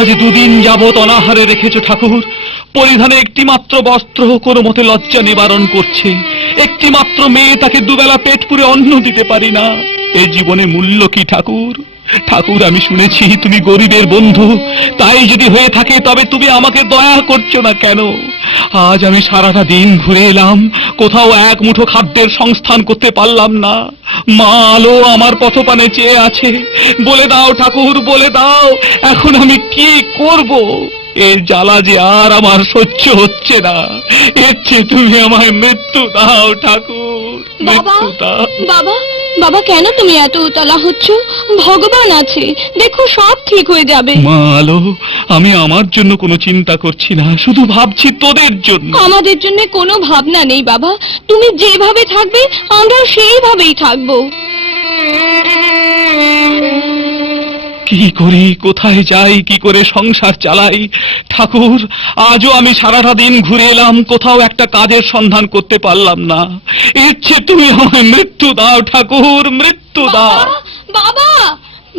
আজ দুদিন যাবৎ অনাহারে রেখেছ ঠাকুর। পরিধানে একটি মাত্র বস্ত্র কোনো মতে লজ্জা নিবারণ করছে। একটি মাত্র মেয়ে, তাকে দুবেলা পেট পুরে অন্ন দিতে পারি না। এ জীবনে মূল্য কি ঠাকুর? ঠাকুর, আমি শুনেছি তুমি গরিবের বন্ধু, তাই যদি হয়ে থাকে তবে তুমি আমাকে দয়া করছো না কেন? আজ আমি সারাটা দিন ঘুরে এলাম, কোথাও এক মুঠো খাদ্যের সংস্থান করতে পারলাম না। মা আলো আমার পথপানে চেয়ে আছে। বলে দাও ঠাকুর, বলে দাও, এখন আমি কি করব? এর জ্বালা যে আর আমার সহ্য হচ্ছে না। এর চেয়ে তুমি আমায় মৃত্যু দাও ঠাকুর, মৃত্যু দাও। বাবা, বাবা, কেন তুমি এত উতলা হচ্ছ? ভগবান আছে, দেখো সব ঠিক হয়ে যাবে। মা আলো, আমি আমার জন্য কোনো চিন্তা করছি না, শুধু ভাবছি তোদের জন্য। আমাদের জন্য কোনো ভাবনা নেই বাবা, তুমি যেভাবে থাকবে আমরাও সেইভাবেই থাকবো। কি করি, কোথায় যাই, কি করে সংসার চালাই? ঠাকুর, আজও আমি সারাটা দিন ঘুরে এলাম, কোথাও একটা কাজের সন্ধান করতে পারলাম না। এর চেয়ে তুমি আমায় মৃত্যু দাও ঠাকুর, মৃত্যু দাও। বাবা,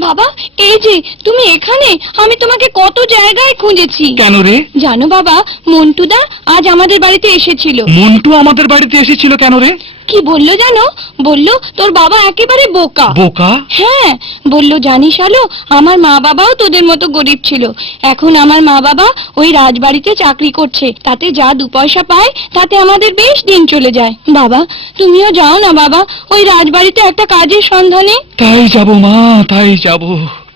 বাবা, এই যে তুমি এখানে, আমি তোমাকে কত জায়গায় খুঁজেছি। কেন রে? জানো বাবা, মন্টুদা আজ আমাদের বাড়িতে এসেছিল। মন্টু আমাদের বাড়িতে এসেছিল কেন রে? কি বললো জানো? বললো তোর বাবা একেবারে বোকা। বোকা? হ্যাঁ, বললো জানিস আলো, আমার মা বাবাও তোদের মতো গরিব ছিল। এখন আমার মা বাবা ওই রাজবাড়িতে চাকরি করছে, তাতে যা 2 পয়সা পায় তাতে আমাদের বেশ দিন চলে যায়। বাবা, তুমিও যাও না বাবা ওই রাজবাড়িতে একটা কাজের সন্ধানে। তাই যাব মা, তাই যাব,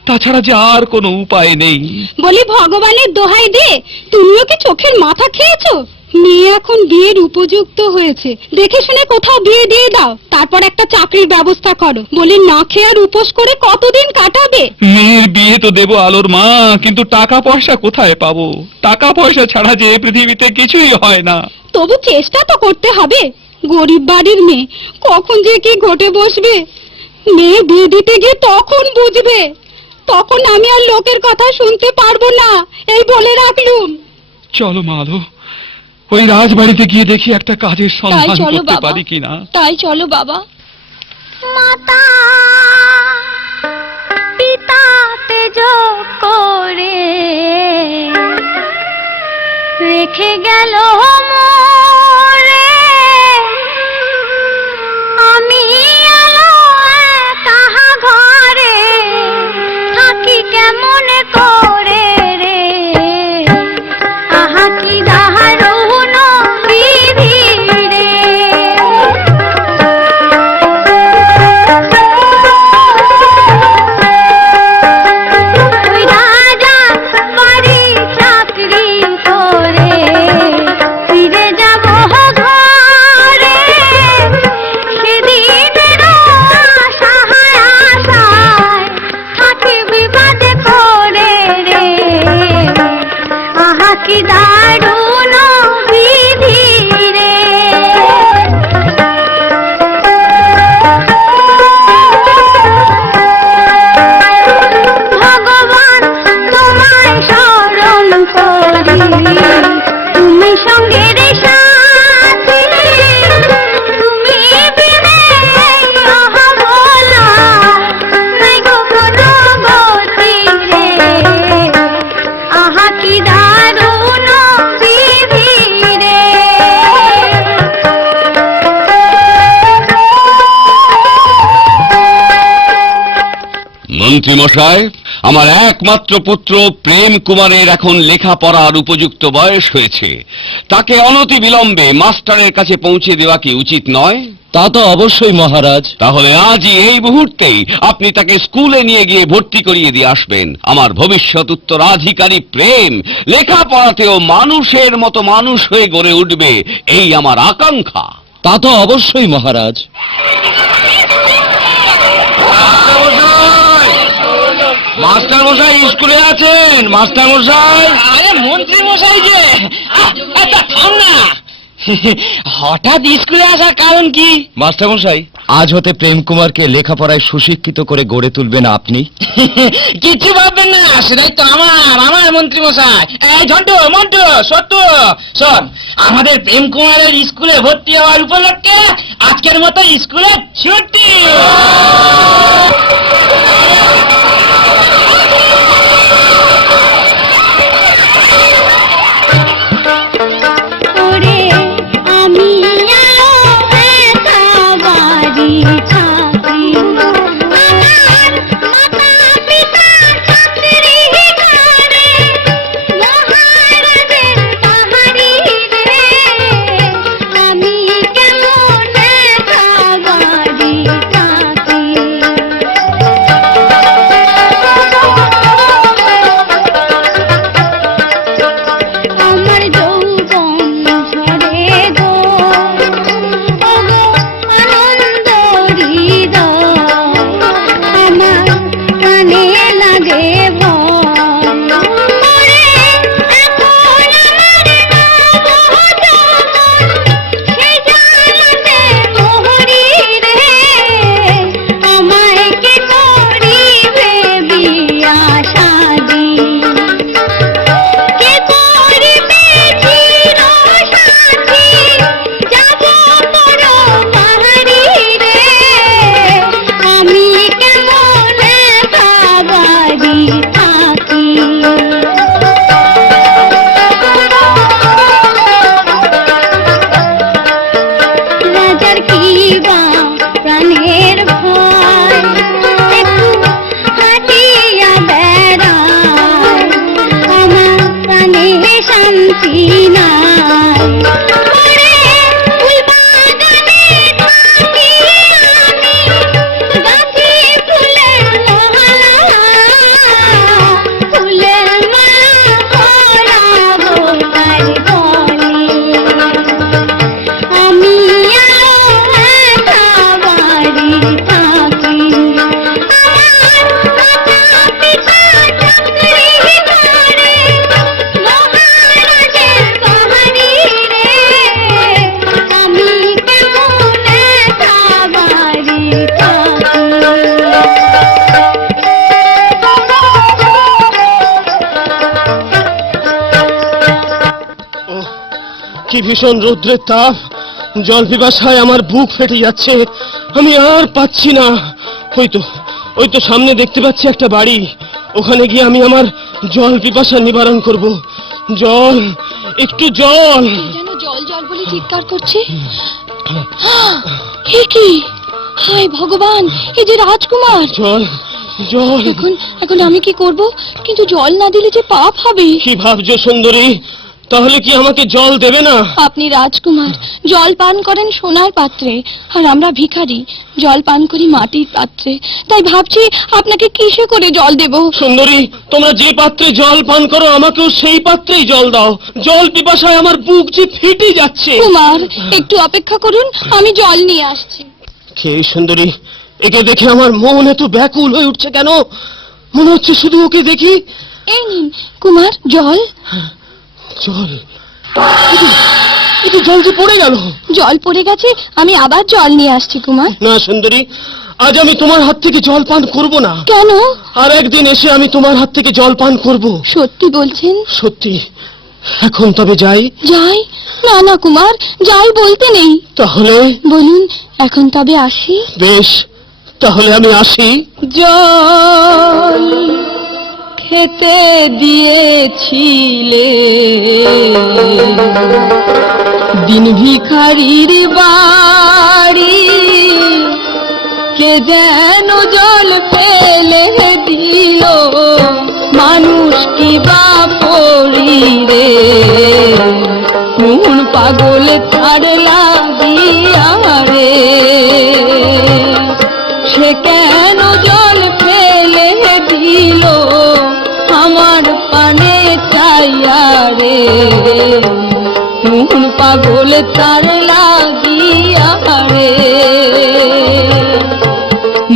তাছাড়া যে আর কোনো উপায় নেই। বলি ভগবানের দোহাই দে, তুমিও কি চোখের মাথা খেয়েছো? মেয়ে এখন বিয়ের উপযুক্ত হয়েছে, দেখে শুনে কোথাও বিয়ে দিয়ে দাও, তারপর একটা চাকরির ব্যবস্থা করো। বলি না খেয়ে আর উপোস করে কতদিন কাটাবে? মেয়ের বিয়ে তো দেবো আলোর মা, কিন্তু টাকা পয়সা কোথায় পাবো? টাকা পয়সা ছাড়া যে পৃথিবীতে কিছুই হয় না। তবু চেষ্টা তো করতে হবে। গরিব বাড়ির মেয়ে, কখন যে কি ঘটে বসবে। মেয়ে বিয়ে দিতে গিয়ে তখন বুঝবে, তখন আমি আর লোকের কথা শুনতে পারবো না, এই বলে রাখলুম। চলো মা আলো, ওই রাজবাড়িতে গিয়ে দেখি একটা কাজের সন্ধান তাই চলো করতে বাবা, পারি কিনা। তাই চলো বাবা। মাতা পিতাতে যোগ করে রেখে গেল মোরে, আমি আলো তাহা ঘরে থাকি কেমন করে রে। আহা কি দারুণ বিধি রে। ওই রাজা বাড়ি চাকরি করে ফিরে যাব ঘরে, সেদিনের আশায় আশায় থাকি বিবাদ করে রে। আহা কি দারুণ বিধি রে। ভগবান তোমায় শরণ করি, তুমি সঙ্গে রে সাথী, তুমি বিনে অহবলা নাই গো কোনো গতি রে। আহা কি দারুণ বিধি রে। মন্ত্রী মশাই, আমার একমাত্র পুত্র প্রেম কুমারের এখন লেখাপড়ার উপযুক্ত বয়স হয়েছে, তাকে অনতি বিলম্বে মাস্টারের কাছে পৌঁছে দেওয়া কি উচিত নয়? তা তো অবশ্যই মহারাজ। তাহলে আজই এই মুহূর্তেই আপনি তাকে স্কুলে নিয়ে গিয়ে ভর্তি করিয়ে দিয়ে আসবেন। আমার ভবিষ্যৎ উত্তরাধিকারী প্রেম লেখাপড়াতেও মানুষের মতো মানুষ হয়ে গড়ে উঠবে, এই আমার আকাঙ্ক্ষা। তা তো অবশ্যই মহারাজ। মাস্টার মশাই স্কুলে আছেন? মাস্টার মশাই! আরে মন্ত্রী মশাই যে, থাম না। হঠাৎ স্কুলে আসার কারণ কি? মাস্টার মশাই, আজ হতে প্রেম কুমারকে লেখাপড়ায় সুশিক্ষিত করে গড়ে তুলবেন আপনি। কিছু ভাববেন না, সেটাই তো আমার মন্ত্রী মশাই। এই ঝন্টু, মন্টু, সত্তু, শোন, আমাদের প্রেম কুমারের স্কুলে ভর্তি হওয়ার উপলক্ষে আজকের মতো স্কুলে ছুটি। রে মন ওরে এখন আমার নবযৌবন সে জানাতে মোহরি রে আমায় কে করিবে বিয়া শাদি কে করিবে চিরসাথী যাব পর মাহারি রে আমি কেমনে বাবারি থাকি রাজার কি বা প্রাণের ভয় একটু হাঁটিয়া বেড়ায় আমার প্রাণে শান্তি নাই ওরে ফুল বাগানে থাকি আমি গাছে ফুলের মহলা ফুলের মালা পরাবো তার গলে আমি আলো একাবারি থাকি আমার মাথা পিতা চাকরি করে মহারাজের বাহারি রে আমি কেমন একাবারি কি ভীষণ রৌদ্রের তাপ, জল পিপাসায় আমার বুক ফেটে যাচ্ছে, আমি আর পাচ্ছি না। ওই তো সামনে দেখতে পাচ্ছি একটা বাড়ি, ওখানে গিয়ে আমি আমার জল পিপাসা নিবারণ করব। জল, একটু জল। যেন জল জল বলে চিৎকার করছে। এ কি? হায় ভগবান, এ যে রাজকুমার। জল, জল। এখন আমি কি করব? কিন্তু জল না দিলে যে পাপ হবে। কি ভাবছো সুন্দরী? তাহলে কি আমাকে জল দেবে না? আপনি রাজকুমার, জল পান করেন সোনার পাত্রে, আর আমরা ভিখারি, জল পান করি মাটির পাত্রে। তাই ভাবছি আপনাকে কিসে করে জল দেব। সুন্দরী, তোমরা যে পাত্রে জল পান করো আমাকেও সেই পাত্রেই জল দাও। জল পিপাসায় আমার বুক যে ফেটে যাচ্ছে। কুমার, একটু অপেক্ষা করুন, আমি জল নিয়ে আসছি। কে সুন্দরী? একে দেখে আমার মন এত ব্যাকুল হয়ে উঠছে কেন? মনে হচ্ছে শুধু ওকে দেখি। এই নিন কুমার জল। জল, কিন্তু জল যে পড়ে গেল। জল পড়ে গেছে, আমি আবার জল নিয়ে আসছি কুমার। না সুন্দরী, আজ আমি তোমার হাত থেকে জল পান করব না। কেন? আর একদিন এসে আমি তোমার হাত থেকে জল পান করব। সত্যি বলছেন? সত্যি। এখন তবে যাই? যাই? না না কুমার, যাই বলতে নেই। তাহলে বলুন এখন তবে আসি। বেশ, তাহলে আমি আসি। জল খেতে দিয়েছিলে দিন ভিখারির বাড়ি, কে যেন জল ফেলে দিল, মানুষ কি বা পড়ি রে, কোন পাগল তার লাগিয়া রে, সে কেন জল ফেলে দিল আমার পানে চাইয়া রে, কোন পাগল তার লাগিয়া রে,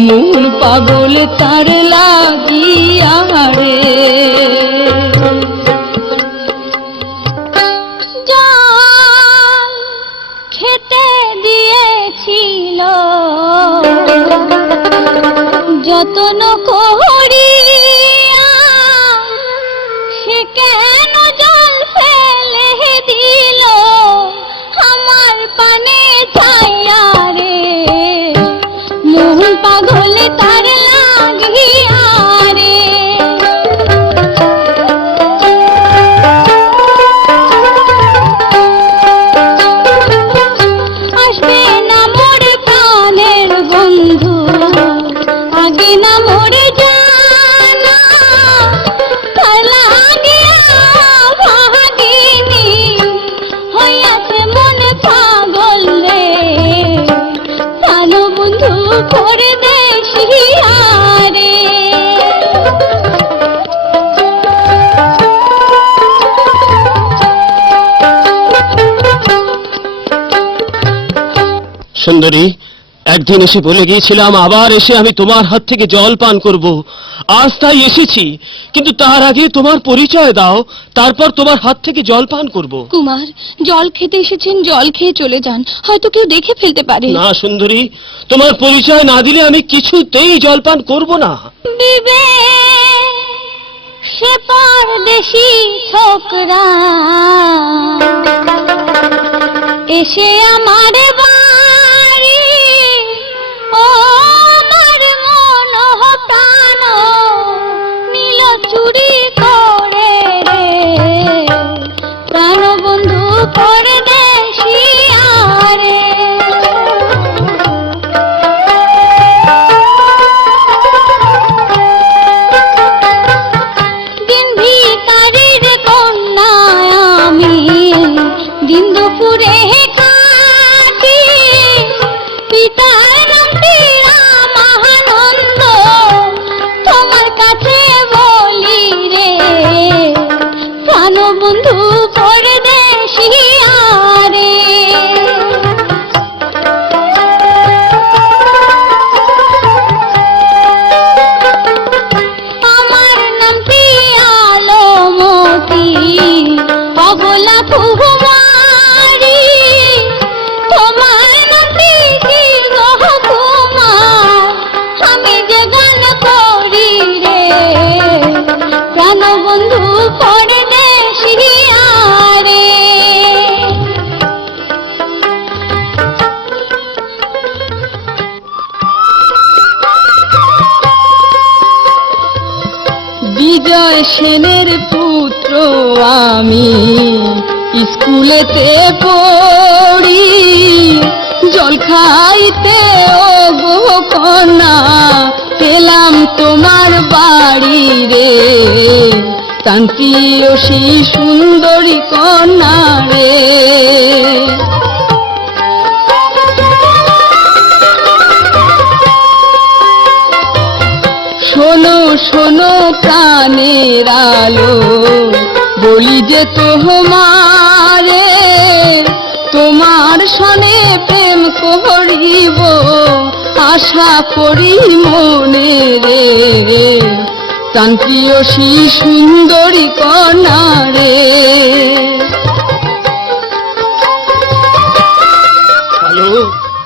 মন পাগল তার লাগিয়া রে। জল খেতে দিয়েছিল যতন করিয়া, সে কেন জল ফেলে দিল আমার পানে ছাইয়া রে, মন পাগল তার লাগিয়া রে। আসবে না মোর প্রাণের বন্ধু, আগে না মোরে জানা, তার লাগিয়া ভাগিনী হইয়াছে মন পাগল রে, ভালো বন্ধু করে দেশিয়া রে। সুন্দরী, একদিন এসে বলে গিয়েছিলাম আবার এসে আমি তোমার হাত থেকে জল পান করব। আজ তাই এসেছি, কিন্তু তার আগে তোমার পরিচয় দাও, তারপর তোমার হাত থেকে জল পান করব। কুমার, জল খেতে এসেছেন, জল খেয়ে চলে যান, হয়তো কেউ দেখে ফেলতে পারে। না সুন্দরী, তোমার পরিচয় না দিলে আমি কিছুতেই জল পান করব না। বিবে সে পরদেশি ছোকরা এসে আমার বাড়ি, ও আমার মন প্রাণ নীল চুরি করে রে, প্রাণ বন্ধু পরদেশি আরে। দিন ভিখারির কন্যা আমি, দিন দুপুরে কাটি, পিতার নামটি রামানন্দ, তোমার কাছে বলি রে, প্রাণ বন্ধু পরদেশি আরে। আমার নামটি আলমতি, অবলা কুমারী, তোমার নামটি কি গো কুমার, আমি যে গান করি রে, প্রাণ বন্ধু পরদেশি আরে। বিজয় সেনের পুত্র আমি, স্কুলেতে পড়ি, জল খাইতে ও গো কন্যা পেলাম তোমার বাড়ি রে, শান্তিয়সী সুন্দরী কন্যা রে। শোনো শোনো প্রাণের আলো, বলি যে তোমারে, তোমার সনে প্রেম করিব, আশা করি মনে রে, শান্তিয়সী সুন্দরী কন্যা রে। হ্যালো,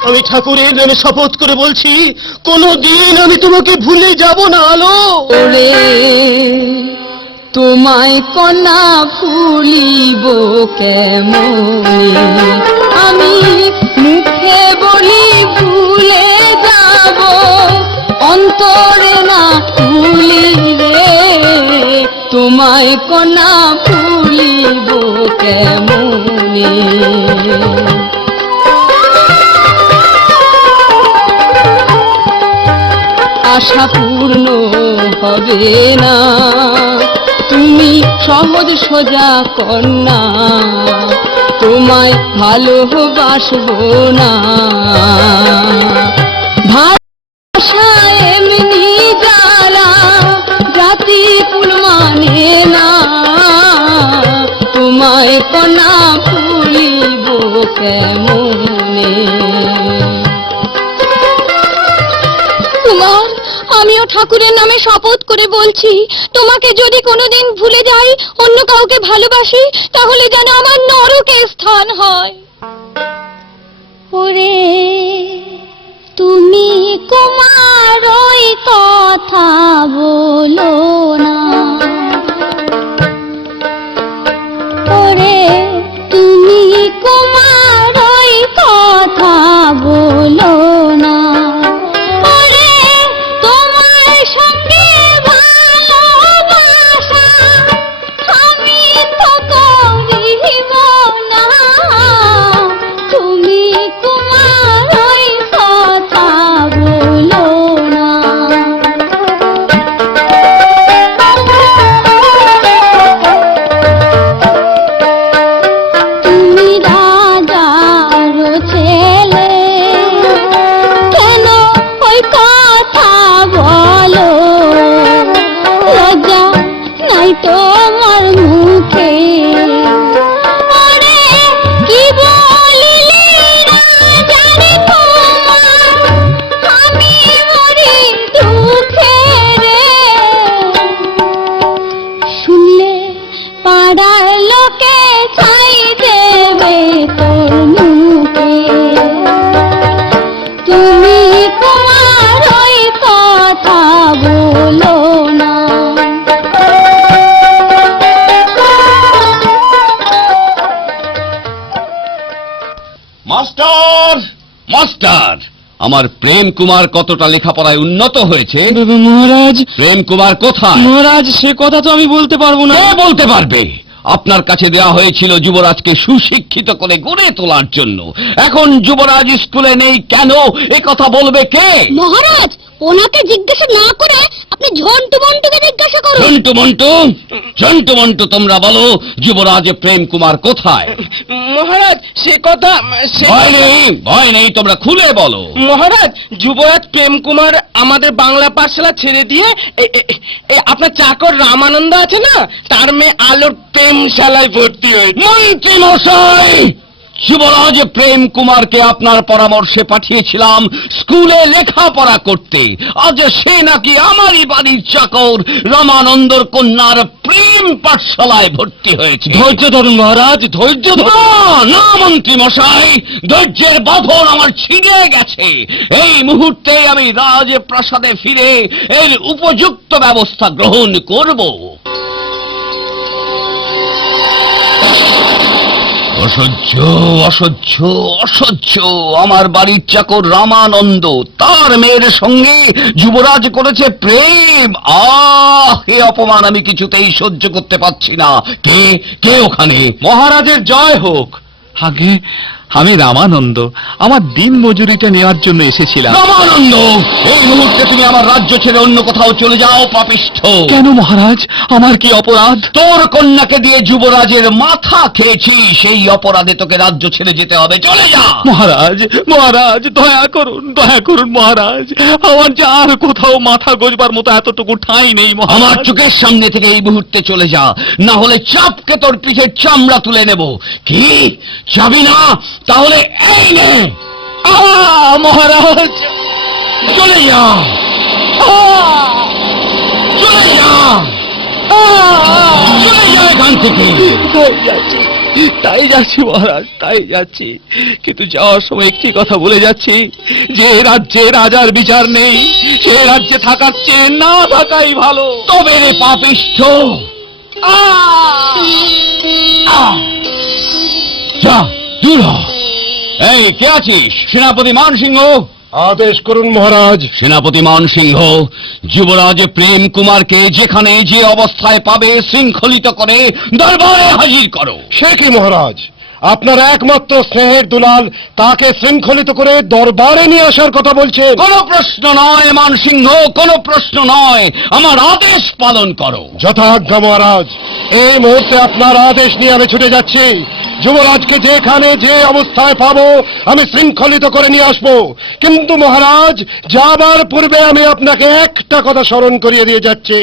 আমি ঠাকুরের নামে শপথ করে বলছি, কোনোদিন আমি তোমাকে ভুলে যাব না। আলো ওরে তোমায় কন্যা ভুলিব কেমনে, আমি মুখে বলি ভুলে যাব, অন্তরে না ভুলি রে, তোমায় কন্যা ভুলিব কেমনে। আশা পূর্ণ হবে না, তুমি সহজ সোজা কন্যা, তোমায় ভালোবাসবো না। ভাষা এমনি জ্বালা, জাতি কুল মানে না, তোমায় কন্যা ভুলিব কেমনে। কুমার, আমিও ঠাকুরের নামে শপথ করে বলছি, তোমাকে যদি কোনোদিন ভুলে যাই, অন্য কাউকে ভালোবাসি, তাহলে যেন আমার নরকে স্থান হয়। ওরে তুমি কুমার ওই কথা বলো না, ওরে তুমি কুমার ওই কথা বলো না, ওরে তোমার সঙ্গে ভালোবাসা আমি তো করিব না, তুমি কুমার ওই কথা বলো না। মাস্টার, আমার প্রেম কুমার কতটা লেখাপড়ায় উন্নত হয়েছে? মহারাজ, প্রেম কুমার কোথায়? মহারাজ, সে কথা তো আমি বলতে পারবো না। কে বলতে পারবে? আপনার কাছে দেওয়া হয়েছিল যুবরাজকে সুশিক্ষিত করে গড়ে তোলার জন্য। এখন যুবরাজ স্কুলে নেই কেন, এ কথা বলবে কে? মহারাজ, ওনাকে জিজ্ঞাসা না করে আপনি ঝন্টু মন্টুকে জিজ্ঞাসা করুন। ঝন্টু মন্টু, ঝন্টু মন্টু, তোমরা বলো যুবরাজ প্রেম কুমার কোথায়? মহারাজ, সে কথা ভয় নেই, তোমরা খুলে বলো। মহারাজ, যুবরাজ প্রেম কুমার আমাদের বাংলা পাঠশালা ছেড়ে দিয়ে আপনার চাকর রামানন্দ আছে না, তার মেয়ে আলোর প্রেমশালায় ভর্তি হয়েছে। মন্ত্রী মশাই, যুবরাজ প্রেম কুমারকে আপনার পরামর্শে পাঠিয়েছিলাম স্কুলে লেখাপড়া করতে, আজ সে নাকি আমারই বাড়ির চাকর রামানন্দর কন্যার প্রেম পাঠশালায় ভর্তি হয়েছে। ধৈর্য ধরুন মহারাজ, ধৈর্য ধরুন। না মন্ত্রী মশাই, ধৈর্যের বাঁধন আমার ছিঁড়ে গেছে। এই মুহূর্তে আমি রাজপ্রাসাদে ফিরে এর উপযুক্ত ব্যবস্থা গ্রহণ করব। অসহ্য অসহ্য অসহ্য! আমার বাড়ির চাকর রামানন্দ, তার মেয়ের সঙ্গে যুবরাজ করেছে প্রেম। হে অপমান আমি কিছুতেই সহ্য করতে পারছি না। কে কে ওখানে? মহারাজের জয় হোক। আগে আমি রামানন্দ, আমার দিন মজুরিটা নেওয়ার জন্য এসেছিলাম। রামানন্দ, এই মুহূর্তে তুমি আমার রাজ্য ছেড়ে অন্য কোথাও চলে যাও, পাপিষ্ঠ! কেন মহারাজ, আমার কি অপরাধ? তোর কন্যাকে দিয়ে যুবরাজের মাথা খেয়েছি, সেই অপরাধে তোকে রাজ্য ছেড়ে যেতে হবে। চলে যা! মহারাজ, মহারাজ, দয়া করুন মহারাজ, আমার যে আর কোথাও মাথা গোজবার মতো এতটুকু ঠাঁই নেই আমার মহারাজ। চোখের সামনে থেকে এই মুহূর্তে চলে যা, না হলে চাপকে তোর পিঠের চামড়া তুলে নেব। কি যাবি না? তাহলে এই নে। মহারাজ, চলে যা, চলে যা, চলে যা এখান থেকে। তাই যাচ্ছি মহারাজ, তাই যাচ্ছি, কিন্তু যাওয়ার সময় একটি কথা বলে যাচ্ছি, যে রাজ্যে রাজার বিচার নেই, সে রাজ্যে থাকার চেয়ে না থাকাই ভালো। তবে রে পাপিষ্ঠ, যা দূর হ। এই কে আছিস? সেনাপতি মানসিংহ। আদেশ করুন মহারাজ। সেনাপতি মানসিংহ, যুবরাজ প্রেম কুমারকে যেখানে যে অবস্থায় পাবে শৃঙ্খলিত করে দরবারে হাজির করো। সে কি মহারাজ, আপনার একমাত্র স্নেহের দুলাল তাকে শৃঙ্খলিত করে দরবারে নিয়ে আসার কথা বলছেন? কোনো প্রশ্ন নয় মানসিংহ, কোনো প্রশ্ন নয়, আমার আদেশ পালন করো। যথাজ্ঞা মহারাজ, এই মুহূর্তে আপনার আদেশ নিয়ে আমি ছুটে যাচ্ছি। যুবরাজকে যেখানে যে অবস্থায় পাবো আমি শৃঙ্খলিত করে নিয়ে আসবো। কিন্তু মহারাজ, যাবার পূর্বে আমি আপনাকে একটা কথা স্মরণ করিয়ে দিয়ে যাচ্ছি,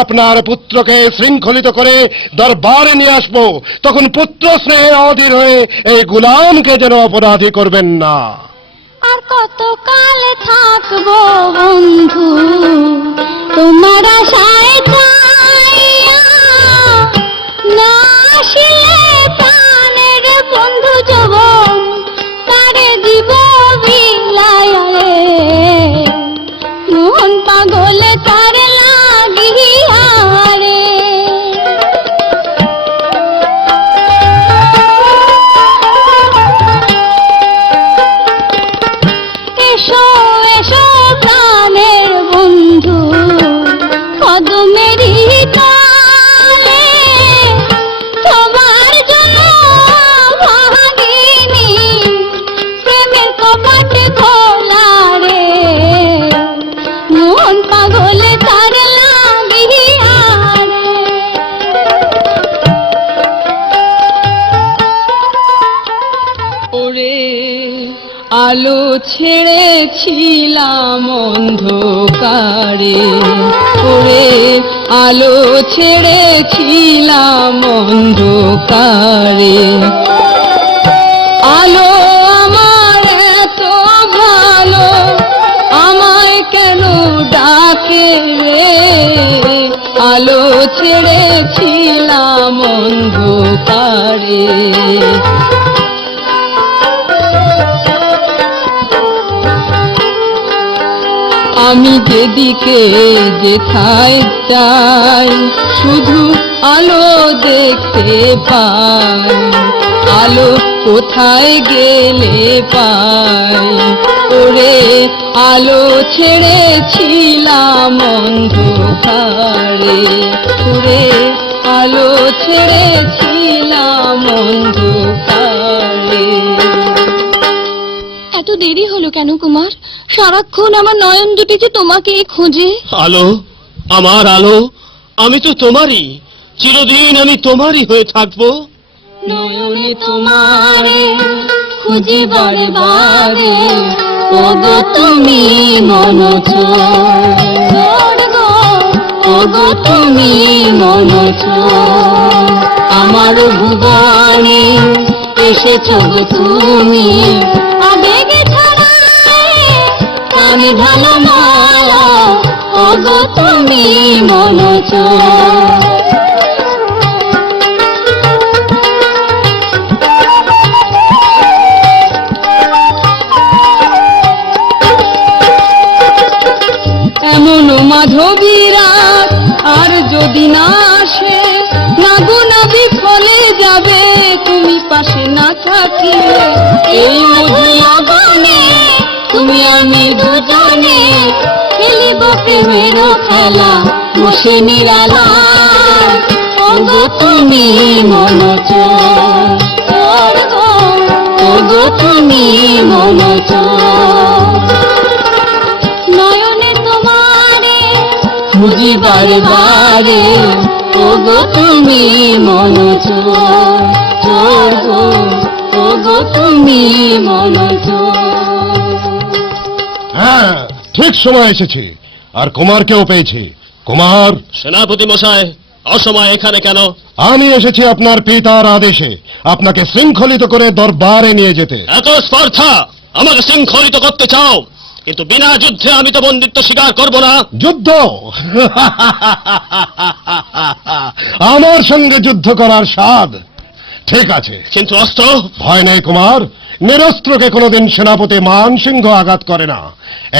আপনার পুত্রকে শৃঙ্খলিত করে দরবারে নিয়ে আসবো, তখন পুত্র স্নেহে অধীর হয়ে এই গোলামকে যেন অপরাধী করবেন না। আর কত কাল থাকবো বন্ধু তোমার আশায় চাইয়া, না আসিলে প্রাণের বন্ধু যৌবন তারে দিব বিলায়া রে, মোহন পাগলে তারে লাগিয়া রে। এসো এসো প্রাণের বন্ধু কদমেরই তলে, তোমার জন্য ভাগিনী প্রেমের কপাট খোলা রে, মন পাগলে তার লাগিয়া রে। ওরে আলো ছেড়েছিলাম অন্ধকারে, ওরে আলো ছেড়েছিলাম অন্ধকারে, আলো আমার এত ভালো আমায় কেন ডাকে রে, আলো ছেড়েছিলাম অন্ধকারে। আমি যেদিকে যেথায় যাই শুধু আলো দেখতে পাই, আলো কোথায় গেলে পাই, ওরে আলো ছেড়েছিলাম অন্ধকারে, ওরে আলো ছেড়েছিলাম অন্ধকারে। এত দেরি হলো কেন কুমার? সারাক্ষণ আমার নয়ন দুটি যে তোমাকেই খোঁজে। আলো, আমার আলো, আমি তো তোমারই, চিরদিন আমি তোমারই হয়ে থাকবো। নয়নে তোমারে খুঁজি বারে বারে, ওগো তুমি মনোচর গো, ওগো তুমি মনোচর। আমার ভুবনে এসেছো গো তুমি, আবেগে ছড়ায় কানে ঢালো মালা, ওগো তুমি মনোচর। এমন মাধবী রাত আর যদি না আসে, না গো না বিফলে যাবে তুমি পাশে না থাকিলে। এই মধুবনে তুমি আমি দুজনে খেলিব প্রেমের খেলা, বসে নিরালায়, ওগো তুমি মনোচর গো, ওগো তুমি মনোচর। নয়নে তোমারে খুঁজি বারে বারে, ওগো তুমি মনোচর গো, ওগো তুমি মনোচর। হ্যাঁ, ঠিক সময় এসেছি, আর কুমারকেও পেয়েছি। কুমার, সেনাপতি মশাই, অসময় এখানে কেন? আমি এসেছি আপনার পিতার আদেশে আপনাকে শৃঙ্খলিত করে দরবারে নিয়ে যেতে। এত স্পর্ধা! আমাকে শৃঙ্খলিত করতে চাও, কিন্তু বিনা যুদ্ধে আমি তো বন্দিত্ব স্বীকার করব না। যুদ্ধ? আমার সঙ্গে যুদ্ধ করার স্বাদ? ঠিক আছে, কিন্তু অস্ত্র? ভয় নেই কুমার, নিরস্ত্রকে কোনোদিন সেনাপতি মান সিংহ আঘাত করে না।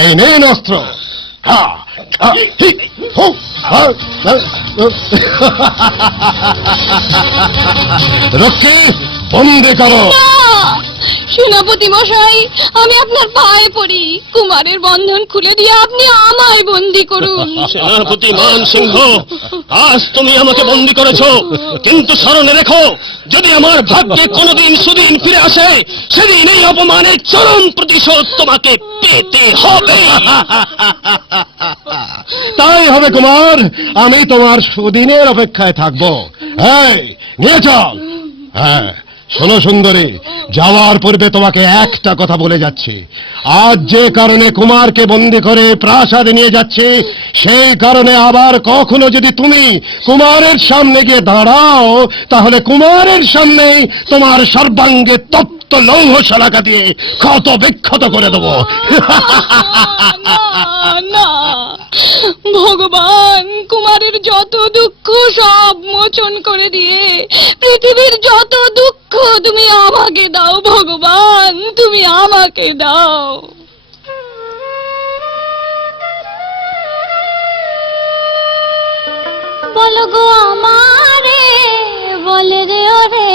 এই নেন অস্ত্র। হা, হা, হি, হু, হা, হা, রক্ষী, বন্দী করো। সেনাপতি মশাই, আমি আপনার পায়ে পড়ি, কুমারের বন্ধন খুলে দিয়ে আপনি আমায় বন্দী করুন। সেনাপতি মান সিংহ, আজ তুমি আমাকে বন্দী করেছো, কিন্তু স্মরণে রেখো, যদি আমার ভাগ্যে কোনোদিন সুদিন ফিরে আসে, সেদিন এই অপমানের চরম প্রতিশোধ তোমাকে পেতে হবে। তাই হবে কুমার, আমি তোমার সুদিনের অপেক্ষায় থাকবো। এই, নিয়ে চল। হ্যাঁ, শোনো সুন্দরী, যাওয়ার পূর্বে তোমাকে একটা কথা বলে যাচ্ছি। আজ যে কারণে কুমারকে বন্দী করে প্রাসাদে নিয়ে যাচ্ছি, সেই কারণে আবার কখনো যদি তুমি কুমারের সামনে গিয়ে দাঁড়াও, তাহলে কুমারের সামনেই তোমার সর্বাঙ্গে তপ্ত লৌহ শলাকা দিয়ে ক্ষত বিক্ষত করে দেবো। না, ভগবান কুমারের যত দুঃখ সব মোচন করে দিয়ে পৃথিবীর যত দুঃখ তুমি আমাকে দাও, ভগবান তুমি আমাকে দাও। বলো গো আমারে, বলে রে ওরে,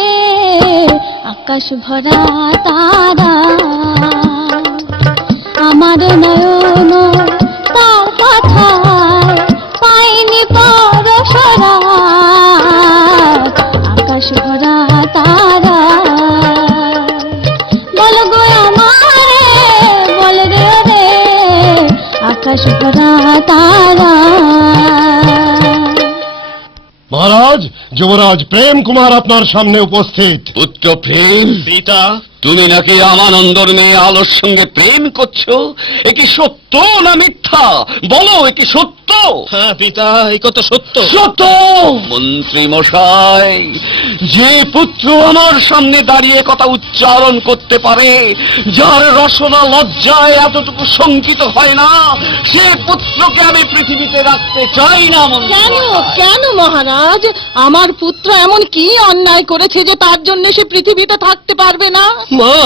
আকাশ ভরা তারা আমার নয়ন তার কথায় পাইনি পরশরা, আকাশ ভরা তারা। বলো গো আমারে, বলে রে ওরে, আকাশ ভরা তারা। মহারাজ, যুবরাজ প্রেম কুমার আপনার সামনে উপস্থিত। পুত্র প্রেম, পিতা, তুমি নাকি আমানন্দর মেয়ে আলোর সঙ্গে প্রেম করছো? এ কি সত্য না মিথ্যা? বলো, এ কি সত্য? হ্যাঁ পিতা, এই কথা সত্য। সত্য? মন্ত্রী মশাই, যে পুত্র আমার সামনে দাঁড়িয়ে কথা উচ্চারণ করতে পারে, যার রসনা লজ্জায় এতটুকু শঙ্কিত হয় না, সে পুত্রকে আমি পৃথিবীতে রাখতে চাই না। কেন কেন মহারাজ, আমার পুত্র এমন কি অন্যায় করেছে যে তার জন্য সে পৃথিবীতে থাকতে পারবে না? মা,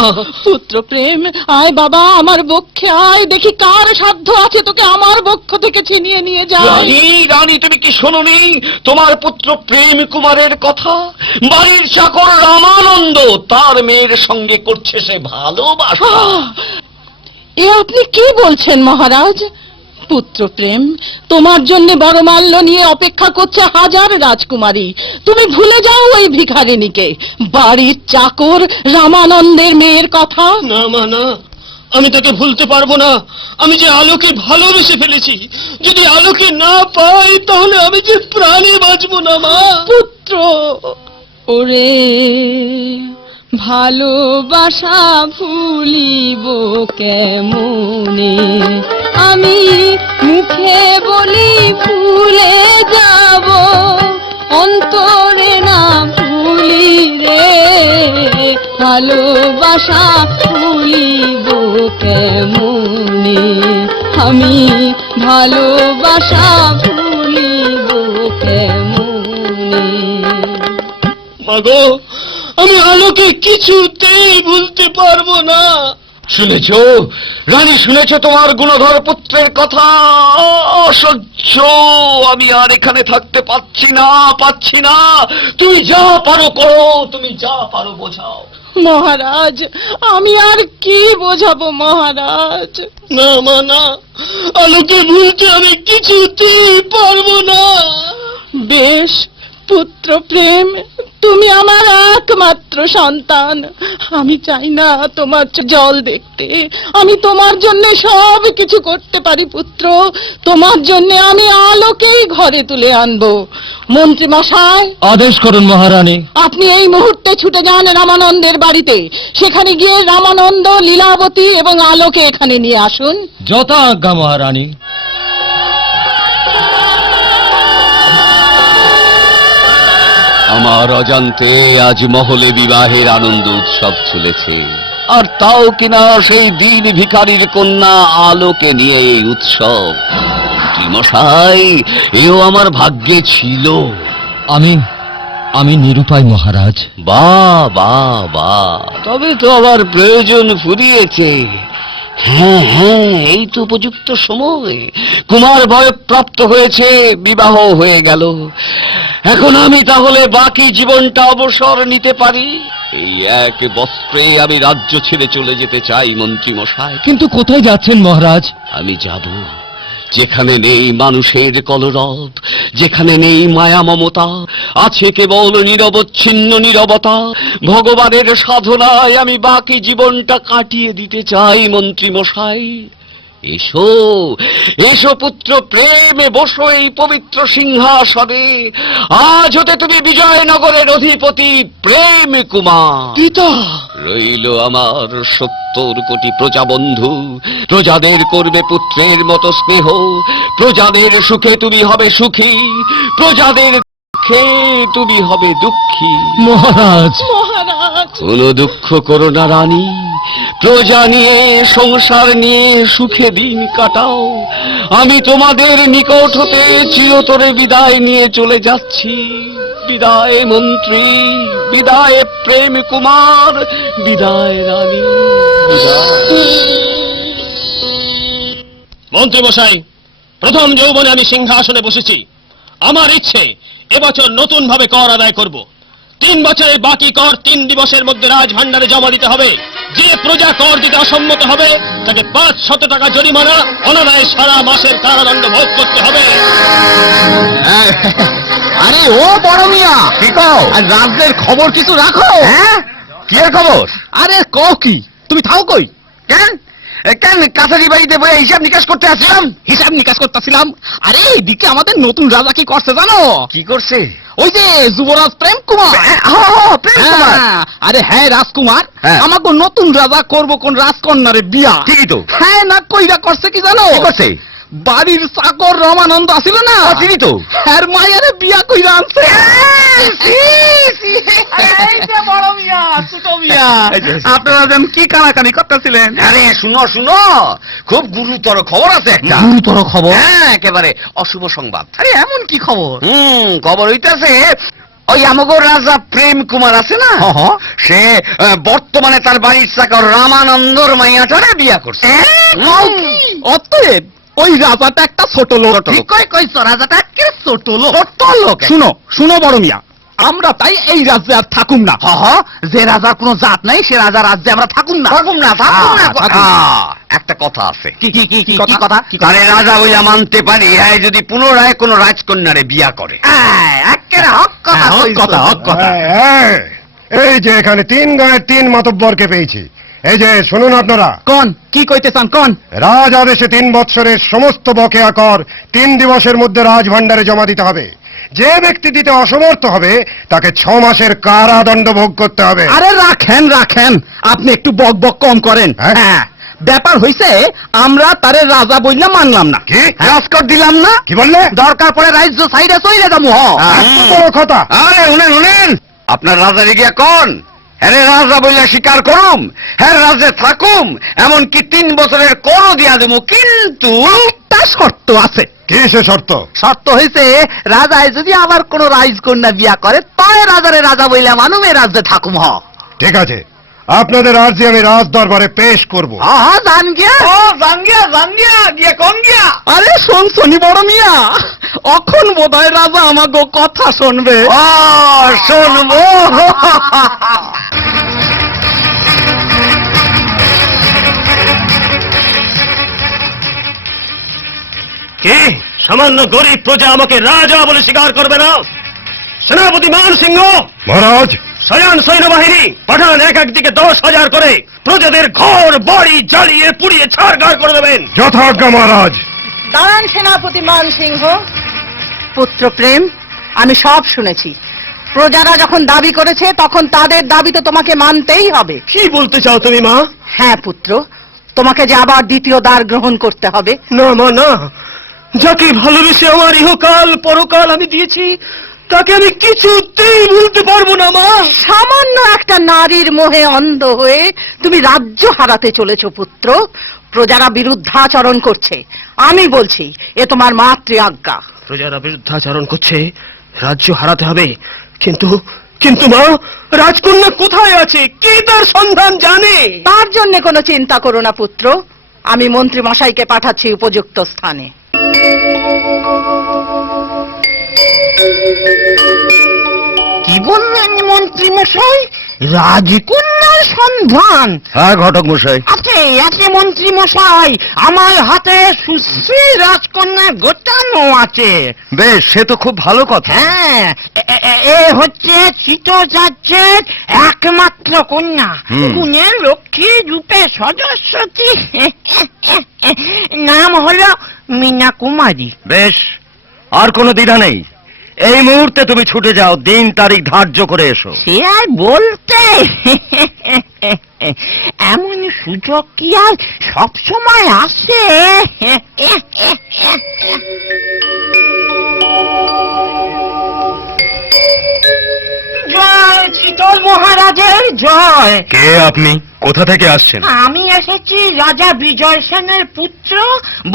পুত্র প্রেম, আয় বাবা, আমার বক্ষে আয়, দেখি কার সাধ্য আছে তোকে আমার বক্ষ থেকে ছিনিয়ে নিয়ে যায়। রানী, রানী, তুমি কি শোনোনি তোমার পুত্র প্রেম কুমারের কথা? বাড়ির চাকর রামানন্দ তার মেয়ের সঙ্গে করছে সে ভালোবাসা। এ আপনি কি বলছেন মহারাজ? পুত্র প্রেম, তোমার জন্য বড়মাল্য নিয়ে অপেক্ষা করছে হাজার রাজকুমারী। তুমি ভুলে যাও ওই ভিখারিনীকে, বাড়ির চাকর রামানন্দের মেয়ের কথা। না মা না, আমি তাকে ভুলতে পারবো না। আমি যে আলোকে ভালোবেসে ফেলেছি, যদি আলোকে না পাই তাহলে আমি যে প্রাণে বাঁচবো না মা। পুত্র, ওরে ভালোবাসা ভুলিব কেমনে, আমি মুখে বলি ভুলে যাব, অন্তরে না ভুলি রে, ভালোবাসা ভুলিব কেমনে, আমি ভালোবাসা ভুলিব কেমনে। মাগো, আমি আলোকে কিছুতেই ভুলতে পারবো না। শুনেছ রানী, শুনেছ তোমার গুণধর পুত্রের কথা? অসহ্য, আমি আর এখানে থাকতে পাচ্ছি না। তুমি যা পারো করো, তুমি যা পারো বোঝাও। মহারাজ, আমি আর কি বোঝাবো মহারাজ? না মা না, আলোকে ভুলতে আমি কিছুতেই পারবো না। বেশ পুত্র প্রেম, তুমি আমার একমাত্র সন্তান, আমি চাই না তোমার জল দেখতে। আমি তোমার জন্য সব কিছু করতে পারি পুত্র, তোমার জন্য আমি আলোকেই ঘরে তুলে আনবো। মন্ত্রী মশাই, আদেশ করুন মহারানী। আপনি এই মুহূর্তে ছুটে যান রামানন্দের বাড়িতে, সেখানে গিয়ে রামানন্দ, লীলাবতী এবং আলোকে এখানে নিয়ে আসুন। যথা আজ্ঞা মহারানী। আমার অজান্তে আজ মহলে বিবাহের আনন্দ উৎসব চলেছে, আর তাও কিনা সেই দিন ভিখারির কন্যা আলোকে নিয়ে এই উৎসব। মশাই, এও আমার ভাগ্যে ছিল। আমি নিরুপায় মহারাজ। বা তবে তো আবার প্রয়োজন ফুরিয়েছে। হ্যাঁ, এই তো উপযুক্ত সময়। কুমার বয়ঃপ্রাপ্ত হয়েছে, বিবাহ হয়ে গেল। এখন আমি তাহলে বাকি জীবনটা অবসর নিতে পারি। এই এক বস্ত্রে আমি রাজ্য ছেড়ে চলে যেতে চাই মন্ত্রী মশাই। কিন্তু কোথায় যাচ্ছেন মহারাজ? আমি যাব যেখানে নেই মানুষের কলরব, যেখানে নেই মায়া মমতা, আছে কেবল নিরবচ্ছিন্ন নীরবতা। ভগবানের সাধনায় আমি বাকি জীবনটা কাটিয়ে দিতে চাই মন্ত্রী মশাই। এসো এসো পুত্র প্রেমে, বসো এই পবিত্র সিংহাসনে। আজ হতে তুমি বিজয়নগরের অধিপতি প্রেম কুমার। পিতা, রইল আমার 70 কোটি প্রজাবন্ধু, প্রজাদের করবে পুত্রের মতো স্নেহ। প্রজাদের সুখে তুমি হবে সুখী, প্রজাদের দুঃখে তুমি হবে দুঃখী। মহারাজ, মহারাজ, কোনো দুঃখ করো না রানী, প্রজা নিয়ে সংসার নিয়ে সুখে দিন কাটাও। আমি তোমাদের নিকট হতে চিরতরে বিদায় নিয়ে চলে যাচ্ছি। বিদায় মন্ত্রী, বিদায় প্রেম কুমার, বিদায় রানী, বিদায়। মন্ত্রী মশাই, প্রথম যৌবনে আমি সিংহাসনে বসেছি। আমার ইচ্ছে এবছর নতুন ভাবে কর আদায় করব। 3 বছরের বাকি কর 3 দিবসের মধ্যে রাজভাণ্ডারে জমা দিতে হবে। যে প্রজা কর দিতে অসম্মত হবে তাকে 500 টাকা জরিমানা, অনাদায়ে সারা মাসের কারাদণ্ড ভোগ করতে হবে। আরে ও বড় মিয়া, কি কও? আর রাজ্যের খবর কিছু রাখো। হ্যাঁ, কি এর খবর? আরে কও কি, তুমি থাও কই? কেন কাছারি বাড়িতে বসে হিসাব নিকাশ করতে আসলাম? হিসাব নিকাশ করতেছিলাম। আরে এইদিকে আমাদের নতুন রাজা কি করছে জানো? কি করছে? ওই যে যুবরাজ প্রেম কুমার। প্রেম কুমার, আরে হ্যাঁ রাজকুমার, আমাকে নতুন রাজা করব কোন রাজকন্যারে বিয়া। ঠিকই তো। হ্যাঁ না, কইরা করছে কি জানো? কি করছে? বাড়ির চাকর রমানন্দ আসিল না, ঠিকই তো, আর মায়ের বিয়া কইরা আনছে। আপনারা যেন কি কানাকানি করতেছিলেন? আরে শুনো, খুব গুরুতর খবর আছে একটা। গুরুতর খবর? হ্যাঁ, একেবারে অশুভ সংবাদ। আরে এমন কি খবর? খবর হইতাছে ওই আমগো রাজা প্রেম কুমার আছে না, সে বর্তমানে তার বাড়ির চাকর রামানন্দর মাইয়াটারে বিয়া করছে। অতএব ওই রাজাটা একটা ছোট লোক। ঠিক কইছো, রাজাটা একটা ছোট লোক। শুনো বড় মিয়া, আমরা তাই এই রাজ্যে আর থাকুম না। যে রাজার কোনো জাত নাই সে রাজা রাজ্যে আমরা থাকুম না। একটা কথা আছে, কি কথা? তারে রাজা বইলা মানতে পারি যদি পুনরায় কোন রাজকন্যারে বিয়া করে। হক কথা। এই যে এখানে 3 গায়ের 3 মাতব্বরকে পেয়েছি। এই যে শুনুন আপনারা, কোন কি কইতে চান কোন? রাজ আদেশে 3 বৎসরের সমস্ত বকেয়া কর 3 দিবসের মধ্যে রাজভাণ্ডারে জমা দিতে হবে। যে ব্যক্তি দিতে অসমর্থ হবে তাকে 6 মাসের কারাদণ্ড ভোগ করতে হবে। আরে রাখেন, আপনি একটু বক বক কম করেন। হ্যাঁ। ব্যাপার হইছে, আমরা তারে রাজা বইলা মানলাম না, কি? রাজকর দিলাম না। কি বললে? দরকার পড়ে রাজ্য সাইডে চইলে যাবো। এত বড় কথা? আরে শুনেন, আপনার রাজারে গিয়া কোন হ্যাঁ রাজা বইলা স্বীকার করুম, হ্যাঁ রাজে থাকুম, এমনকি 3 বছরের করও দিয়া দেবো, কিন্তু একটা শর্ত আছে। কি সে শর্ত? শর্ত হইছে, রাজায় যদি আবার কোন রাজকন্যা বিয়া করে তয় রাজারে রাজা বইলা মানুম, এ রাজ্যে থাকুম। ঠিক আছে, আপনাদের আর্জি আমি রাজ দরবারে পেশ করব। জান গিয়া গিয়া কোন গিয়া। আরে শোনি বড় মিয়া, অখন বোধহয় রাজা আমাগো কথা শুনবে। শুনবো। কে সামান্য গরিব প্রজা আমাকে রাজা বলে স্বীকার করবে না? সেনাপতি মান সিংহ, মহারাজ, সয়ান সৈন্যবাহিনী পাঠান, এক দিকে 10,000 করে প্রজাদের ঘর বাড়ি জ্বালিয়ে পুড়িয়ে ছাড়খাড় করে দেবেন। যথাজ্ঞা মহারাজ। দাঁড়ান সেনাপতি মান সিংহ। পুত্র প্রেম, আমি সব শুনেছি। প্রজারা যখন দাবি করেছে তখন তাদের দাবি তো তোমাকে মানতেই হবে। কি বলতে চাও তুমি মা? হ্যাঁ পুত্র, তোমাকে যে আবার দ্বিতীয় দ্বার গ্রহণ করতে হবে। না মা না, যাকে ভালোবেসে আমার ইহকাল পরকাল আমি দিয়েছি তাকে আমি কিছুতেই ভুলতে পারবো না মা। সামান্য একটা নারীর মোহে অন্ধ হয়ে তুমি রাজ্য হারাতে চলেছো পুত্র। প্রজারা বিরুদ্ধাচরণ করছে, আমি বলছি এ তোমার মাতৃ আজ্ঞা। প্রজারা বিরুদ্ধাচরণ করছে, রাজ্য হারাতে হবে, কিন্তু মা, রাজকন্যা কোথায় আছে? কে তার সন্ধান জানে? তার জন্য কোনো চিন্তা করো না পুত্র, আমি মন্ত্রী মশাইকে পাঠাচ্ছি উপযুক্ত স্থানে। কি বললেন মন্ত্রী মশাই? রাজকন্যার সন্ধান? হ্যাঁ ঘটক মশাই। আছে মন্ত্রী মশাই, আমার হাতে সুশ্রী রাজকন্যা গোটানো আছে। বেশ, সে তো খুব ভালো কথা। হ্যাঁ, এ হচ্ছে চিত্তরাজ্যের একমাত্র কন্যা, গুণের লক্ষ্মী রূপে সরস্বতী। নাম হলো মীনা কুমারী। বেশ, আর কোনো দ্বিধা নেই, এই মুহূর্তে তুমি ছুটে যাও, দিন তারিখ ধার্য করে এসো। সে আর বলতে, এমন সুযোগ কি আর সব সময় আসে? জয় চিতল মহারাজের জয়। কে আপনি? কোথা থেকে আসছেন? আমি এসেছি রাজা বিজয় সেনের পুত্র,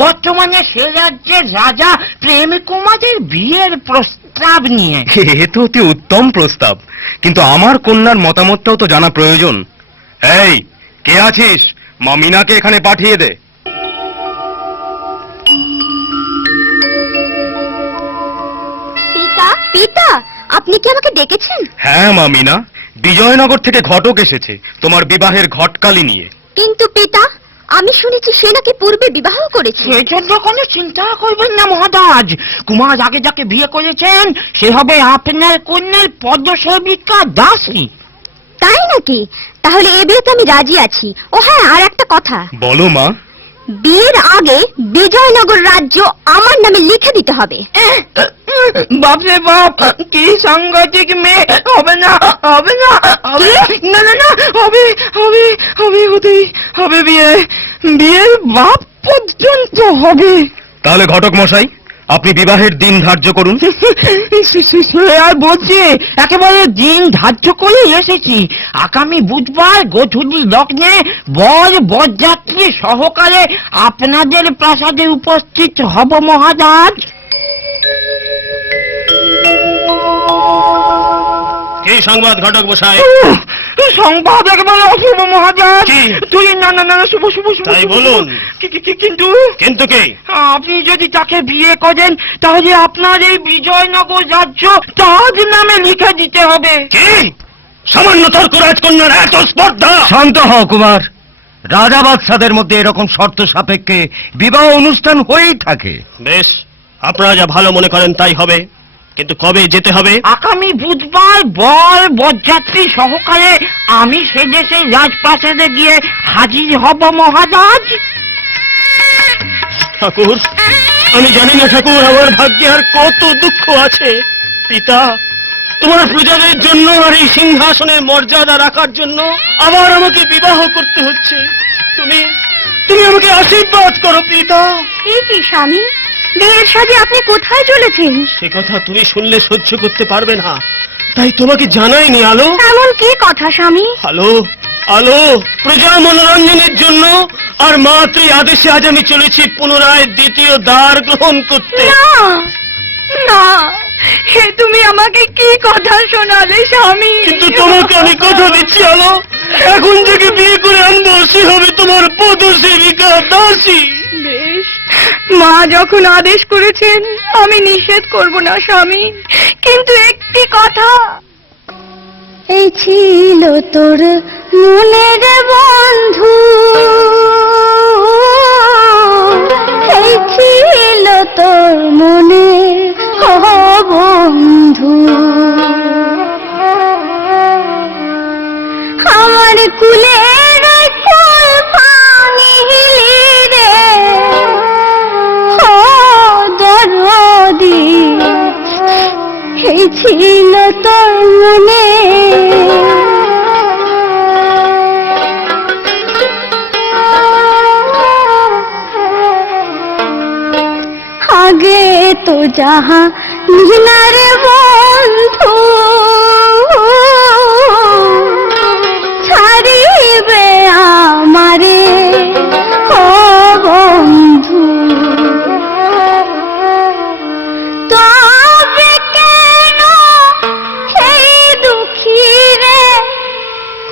বর্তমানে সে রাজ্যের রাজা প্রেম কুমারের বিয়ের প্রস্তাব নিয়ে। এ তো অতি উত্তম প্রস্তাব, কিন্তু আমার কন্যার মতামতটাও তো জানা প্রয়োজন। এই, কে আছিস? মা মিনাকে এখানে পাঠিয়ে দে। পিতা, আপনি কি আমাকে ডেকেছেন? হ্যাঁ মা মিনা, বিজয়নগর থেকে ঘটক এসেছে তোমার বিবাহের ঘটকালি নিয়ে। কিন্তু পিতা, আমি শুনেছি সে নাকি পূর্বে বিবাহ করেছে। সেজন্য কোনো চিন্তা করবেন না মহারাজ, কুমার আগে যাকে বিয়ে করেছেন সে হবে আপনার কন্যার পদসেবিকা দাসী। তাই নাকি? তাহলে এ বিয়েতে আমি রাজি আছি। ও হ্যাঁ, আর একটা কথা, বলো মা। বিয়ের আগে বিজয়নগর রাজ্য আমার নামে লিখে দিতে হবে। বাপরে বাপ, কি সাংঘাতিক মেয়ে! হবে না, হবে না, না না না, হবে হবে হবে, হতেই হবে বিয়ে, বিয়ের বাপ পর্যন্ত হবে। তাহলে ঘটক মশাই, আপনি বিবাহের দিন ধার্য করুন। আর বলছি, একেবারে দিন ধার্য করে এসেছি। আগামী বুধবার গোধূলি লগ্নে বর বরযাত্রী সহকারে আপনাদের প্রাসাদে উপস্থিত হব মহারাজ। কি সংবাদ ঘটক মশাই? সংবাদ একেবারে অশুভ মহারাজ। কি? তুই না না না, শুভ শুভ শুভ। তাই বলুন। কিন্তু কিন্তু কি? আপনি যদি তাকে বিয়ে করেন তাহলে আপনার এই বিজয়নগর রাজ্য তাজ নামে লিখে দিতে হবে। কি সামান্য তর্ক রাজকন্যার এত স্পর্ধা? শান্ত হও কুমার, রাজা বাদশাদের মধ্যে এরকম শর্ত সাপেক্ষে বিবাহ অনুষ্ঠান হয়েই থাকে। বেশ, আপনারা যা ভালো মনে করেন তাই হবে, কিন্তু কবে যেতে হবে? আগামী বুধবার বর বরযাত্রী সহকারে আমি সে দেশে রাজপ্রাসাদে গিয়ে হাজির হব মহারাজ। ঠাকুর, আমি জানি না ঠাকুর, আমার ভাগ্যে আর কত দুঃখ আছে। পিতা, তোমার প্রজাদের জন্য আর এই সিংহাসনের মর্যাদা রাখার জন্য আবার আমাকে বিবাহ করতে হচ্ছে। তুমি তুমি আমাকে আশীর্বাদ করো পিতা। এই কি স্বামী, বিয়ের সাজে আপনি কোথায় চলেছেন? সে কথা তুমি শুনলে সহ্য করতে পারবে না, তাই তোমাকে জানাইনি আলো। এমন কি কথা স্বামী? আলো আলো, প্রজা মনোরঞ্জনের জন্য আর মাতৃ আদেশে আজ আমি চলেছি পুনরায় দ্বিতীয় দ্বার গ্রহণ করতে। না না, হে তুমি আমাকে কি কথা শোনালে স্বামী? কিন্তু তোমাকে আমি কথা দিচ্ছি আলো, এখন থেকে বিয়ে করে আনবো সে হবে তোমার পদসেবিকা দাসী। বেশ, মা যখন আদেশ করেছেন আমি নিষেধ করব না স্বামী, কিন্তু একটি কথা। এই ছিল তোর মনের বন্ধু, এই ছিল তোর মনে বন্ধু, আমার কুলের ফুল ভাঙিলি রে ও দরদি, এই ছিল তোর মনে। আগে তো যাহা মিনার বন্ধু, ছাড়িবে আমারে ও বন্ধু, তবে কেন সেই দুঃখী রে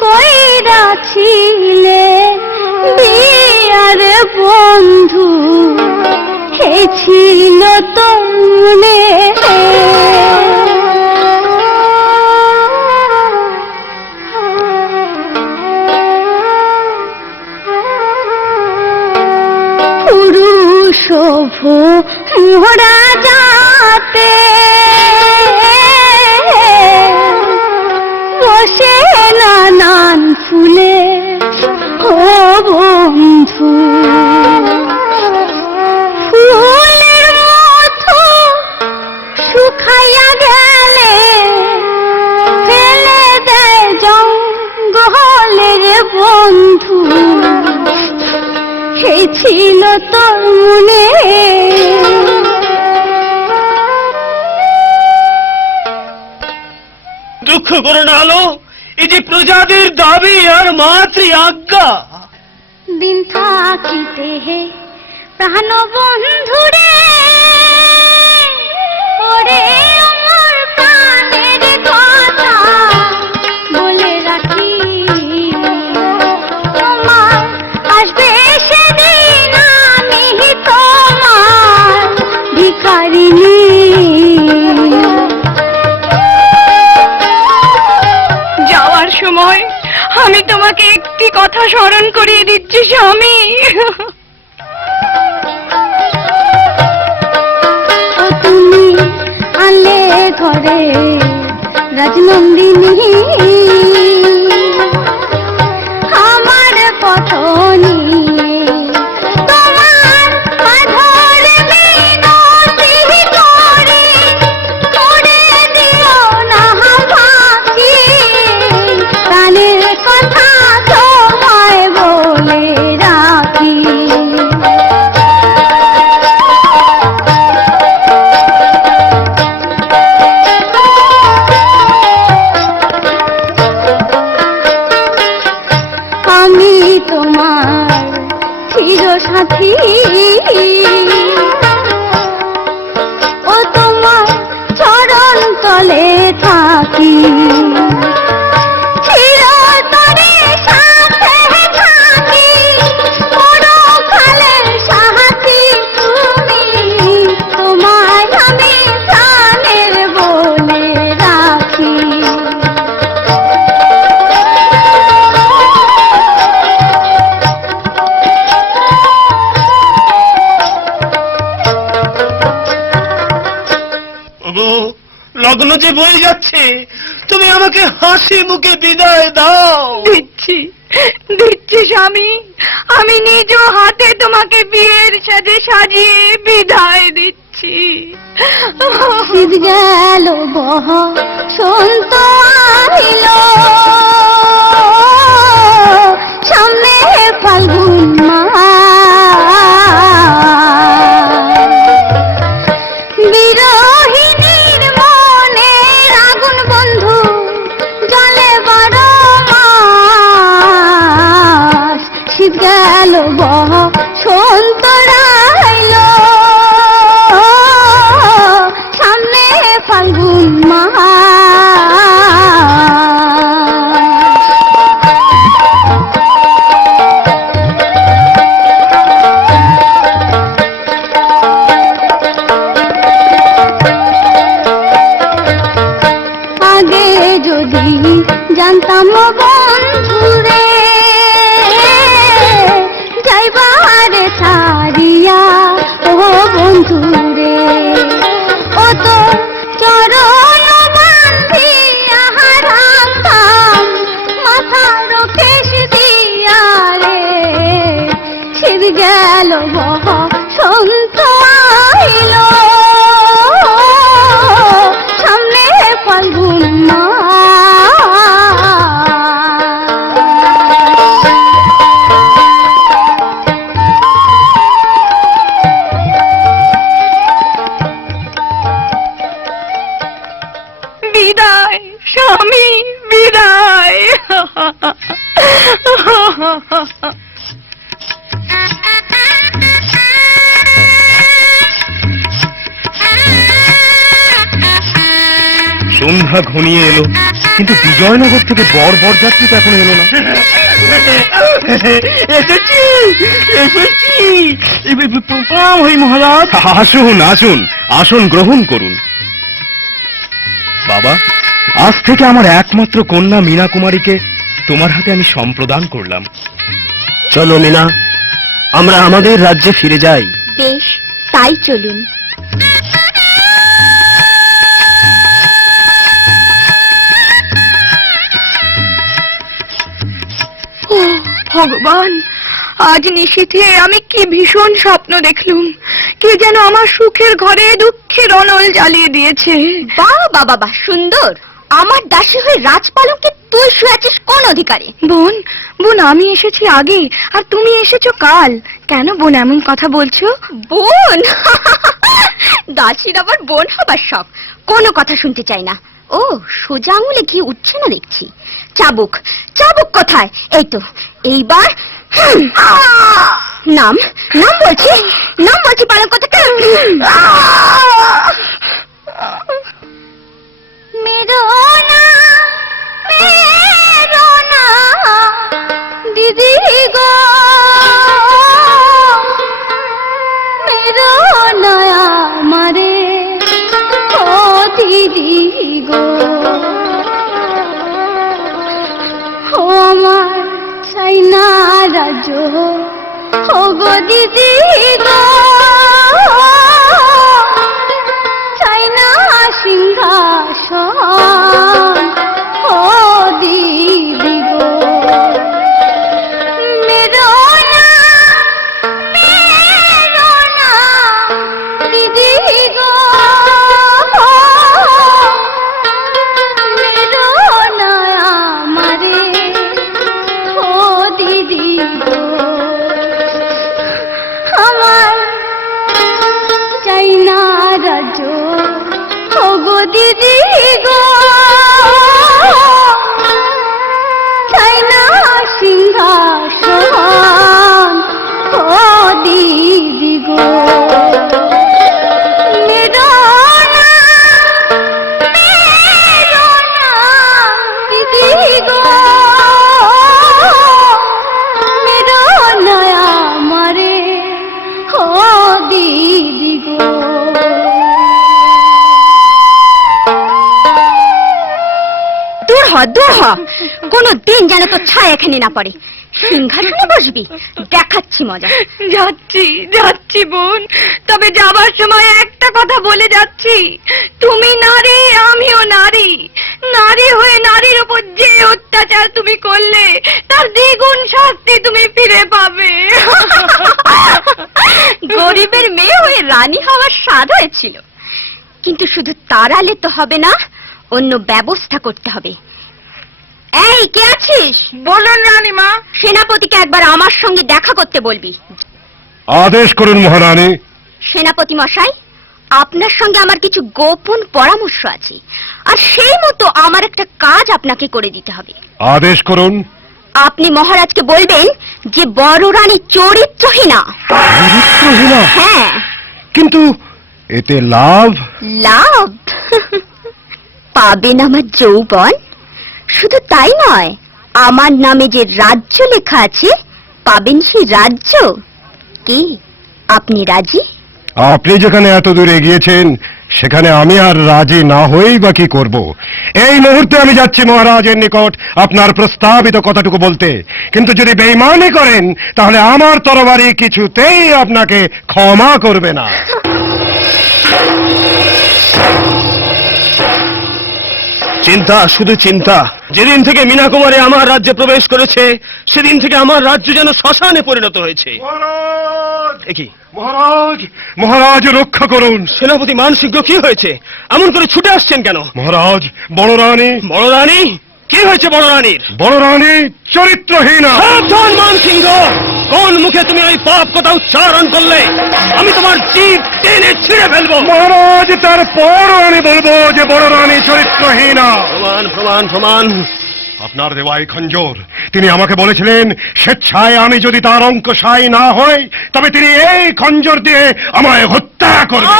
কইরাছিলে বিয়ার বন্ধু, এই ছিল তোর মনে। পুরুষ মোরা যাতে বসে নানান ফুলে ও বন্ধু, ফুলের মতো শুকাইয়া গেলে ফেলে দেয় জঙ্গলের বন্ধু, সেই ছিল তোর মনে। দুঃখ করো না আলো, এই যে প্রজাদের দাবি আর মাতৃ আজ্ঞা। দিন থাকিতে হে প্রাণ বন্ধুরে, ওরে আমার প্রাণের কথা বলে রাখি, তোমার আসবে সেদিন আমি তোমার ভিখারিনী। যাওয়ার সময় আমি তোমাকে একটি কথা স্মরণ করিয়ে দিচ্ছি স্বামী। ও তুমি আনলে ঘরে রাজনন্দিনী, আমার পথ নিয়ে তোমার আধার মিনতি করে, করে দিও না ফাঁকি, প্রাণের কথা তোমায় বলে রাখি। আমি তোমার চির সাথী, ও তোমার চরণ তলে থাকি, চিরতরে সাথে থাকি, পরকালের লগ্ন যে বয়ে যাচ্ছে, তুমি আমাকে হাসি মুখে বিদায় দাও। দিচ্ছি দিচ্ছি স্বামী, আমি নিজ হাতে তোমাকে বিয়ের সাজে সাজিয়ে বিদায় দিচ্ছি। শীত গেল বহ সন্ত আইল, সামনে ফাল্গুন বিরোহিনীর মনে আগুন বন্ধু জলে বড় মাস। শীত গেল বহ সন্ত আইল, সামনে ফাল্গুন মাস। আগে যদি জানতাম বন্ধুরে, যাইবারে ছাড়িয়া ও বন্ধুরে, ও তো চরণ বান্ধিয়া রাখতাম মাথার কেশ দিয়া রে। ছিদ গেল বহ সন্ত আইল, সামনে ফাল্গুন মাস। বিদায় স্বামী, বিদায়। সন্ধ্যা ঘনিয়ে এলো, কিন্তু বিজয়নগর থেকে বরযাত্রী তো এখনো এলো না। এসেছি এসেছি, প্রণাম হই মহারাজ। আসুন আসুন, আসন গ্রহণ করুন। বাবা, আজ থেকে আমার একমাত্র কন্যা মীনা কুমারীকে তোমার হাতে আমি সম্প্রদান করলাম। চলো মীনা, আমরা আমাদের রাজ্যে ফিরে যাই। বেশ, তাই চলুন। ও ভগবান, আজ নিশীথে আমি কি ভীষণ স্বপ্ন দেখলুম। কে যেন আমার সুখের ঘরে দুঃখের অনল জ্বালিয়ে দিয়েছে। বাহ বাবা বাহ, সুন্দর। আমার দাসী হয়ে রাজপালকে তুই শুয়েছিস কোন অধিকারে? বোন, বোন আমি এসেছি আগে আর তুমি এসেছো কাল। কেন বোন এমন কথা বলছো? বোন? দাসীর আবার বোন হবার শখ? কোনো কথা শুনতে চাই না। ও, সোজা আঙুলে ঘি উঠছে না দেখছি। চাবুক, চাবুক কোথায়? এই তো, এইবার নাম, নাম বলছি, নাম বলছি, পালক কথা। মেরোনা মেরোনা দিদি গো, মেরোনা আমারে ও দিদি গো। ও আমার চাইনা রাজ্য, ও গো দিদি গো, চাইনা সিংহাসন, ও দিদি গো। মেরোনা মেরোনা দিদি গো, মেরোনা আমারে ও দিদি গো। আমার চাইনা রাজ্য, ও গো দিদি গো, চাইনা সিংহাসন, ও দিদি গো। মেরোনা মেরোনা দিদি গো, মেরোনা আমারে ও দিদি গো। দূর হ, দূর হ, কোনো দিন যেন তোর ছায়া এখানে না পড়ে। সিংহাসনে বসবি? দেখাচ্ছি মজা। যাচ্ছি যাচ্ছি বোন, তবে যাবার সময় একটা কথা বলে যাচ্ছি, তুমি নারী, আমিও নারী। নারী হয়ে নারীর উপর যে অত্যাচার তুমি করলে তার দ্বিগুণ শাস্তি তুমি ফিরে পাবে। গরিবের মেয়ে হয়ে রানী হওয়ার স্বাদ হয়েছিল, কিন্তু শুধু তাড়ালে তো হবে না, অন্য ব্যবস্থা করতে হবে। এই, কে আছিস? বলুন রানীমা। সেনাপতিকে একবার আমার সঙ্গে দেখা করতে বলবি। আদেশ করুন মহারানী। সেনাপতি মশাই, আপনার সঙ্গে আমার কিছু গোপন পরামর্শ আছে, আর সেই মতো আমার একটা কাজ আপনাকে করে দিতে হবে। আদেশ করুন। আপনি মহারাজকে বলবেন যে বড় রানী চরিত্রহীনা। চরিত্রহীনা? হ্যাঁ। কিন্তু এতে লাভ? লাভ? পাবেন আমার যৌবন, শুধু তাই নয়, আমার নামে যে রাজ্য লেখা আছে পাবেন সেই রাজ্য। কি আপনি রাজি? আপনি যেখানে এত দূর এগিয়েছেন সেখানে আমি আর রাজি না হয়েই বা কি করব? এই মুহূর্তে আমি যাচ্ছি মহারাজের নিকট আপনার প্রস্তাবিত কথাটুকু বলতে, কিন্তু যদি বেঈমানি করেন তাহলে আমার তরবারি কিছুতেই আপনাকে ক্ষমা করবে না। চিন্তা, শুধু চিন্তা। যেদিন থেকে মীনা কুমারী আমার রাজ্যে প্রবেশ করেছে সেদিন থেকে আমার রাজ্য যেন শ্মশানে পরিণত হয়েছে। কি মহারাজ, মহারাজ রক্ষা করুন। সেনাপতি মানসিংহ, কি হয়েছে? এমন করে ছুটে আসছেন কেন? মহারাজ, বড় রানী। বড় রানী? কি হয়েছে বড় রানীর? বড় রানী চরিত্রহীনা। সাবধান মানসিংহ, কোন মুখে তুমি ওই পাপ কথা উচ্চারণ করলে? আমি তোমার জিভ টেনে ছিঁড়ে ফেলবো। মহারাজ, তারপর আমি বলবো যে বড় রানী চরিত্রহীনা। প্রমাণ, প্রমাণ, প্রমাণ। আপনার দেওয়া এই খঞ্জর, তিনি আমাকে বলেছিলেন স্বেচ্ছায় আমি যদি তার অঙ্কশায়ী না হই তবে তিনি এই খঞ্জর দিয়ে আমায় হত্যা করবেন।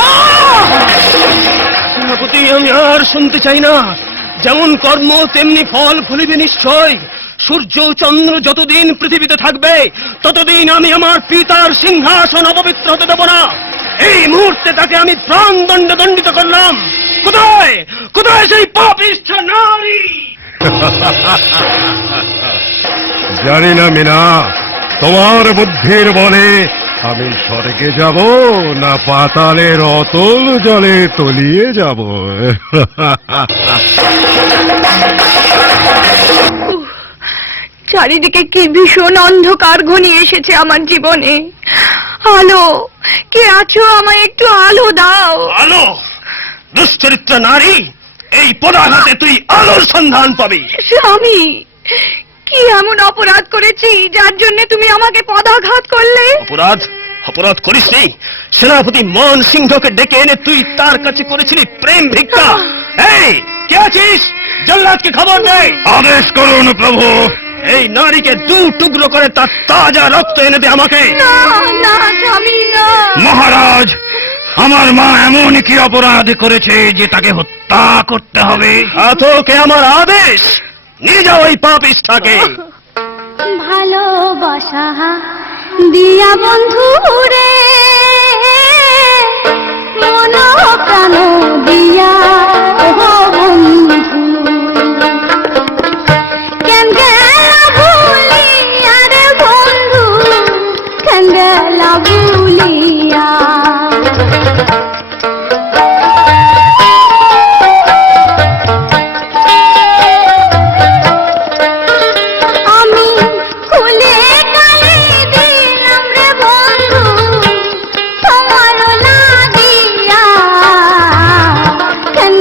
সেনাপতি, আমি আর শুনতে চাই না। যেমন কর্ম তেমনি ফল ফলিবে নিশ্চয়। সূর্য চন্দ্র যতদিন পৃথিবীতে থাকবে ততদিন আমি আমার পিতার সিংহাসন অপবিত্র হতে দেব না। এই মুহূর্তে তাকে আমি প্রাণদণ্ডে দণ্ডিত করলাম। কোথায় কোথায় সেই পাপিষ্ঠ নারী? জানি না মীনা, তোমার বুদ্ধির বলে আমি স্বর্গে যাব না পাতালের অতল জলে তলিয়ে যাব। চারিদিকে কি ভীষণ অন্ধকার ঘনিয়ে এসেছে আমার জীবনে। আলো, কে আছো? আমায় একটু আলো দাও। আলো? দুশ্চরিত্র নারী, এই পদাঘাতে তুই আলোর সন্ধান পাবি। স্বামী, কি এমন অপরাধ করেছি যার জন্য তুমি আমাকে পদাঘাত করলে? অপরাধ? অপরাধ করিসনি। সেনাপতি মান সিংহকে ডেকে এনে তুই তার কাছে করেছিলি প্রেম ভিক্ষা। এই, কে আছিস? জল্লাদকে খবর দে। আদেশ করুন প্রভু। এই নারীকে দু টুকরো করে তার তাজা রক্ত এনে দে আমাকে। না না স্বামী, না। মহারাজ, আমার মা এমন কি অপরাধ করেছে যে তাকে হত্যা করতে হবে? তোকে আমার আদেশ, নিয়ে যাও এই পাপিষ্ঠাকে। ভালোবাসা দিয়া বন্ধু রে, মন প্রাণ দিয়া ও বন্ধু, কেন গেলা ভুলিয়া রে বন্ধু, কেন গেলা ভুলিয়া। আমি খুলে গালি দিলাম রে বন্ধু, তোমার লাগিয়া কেন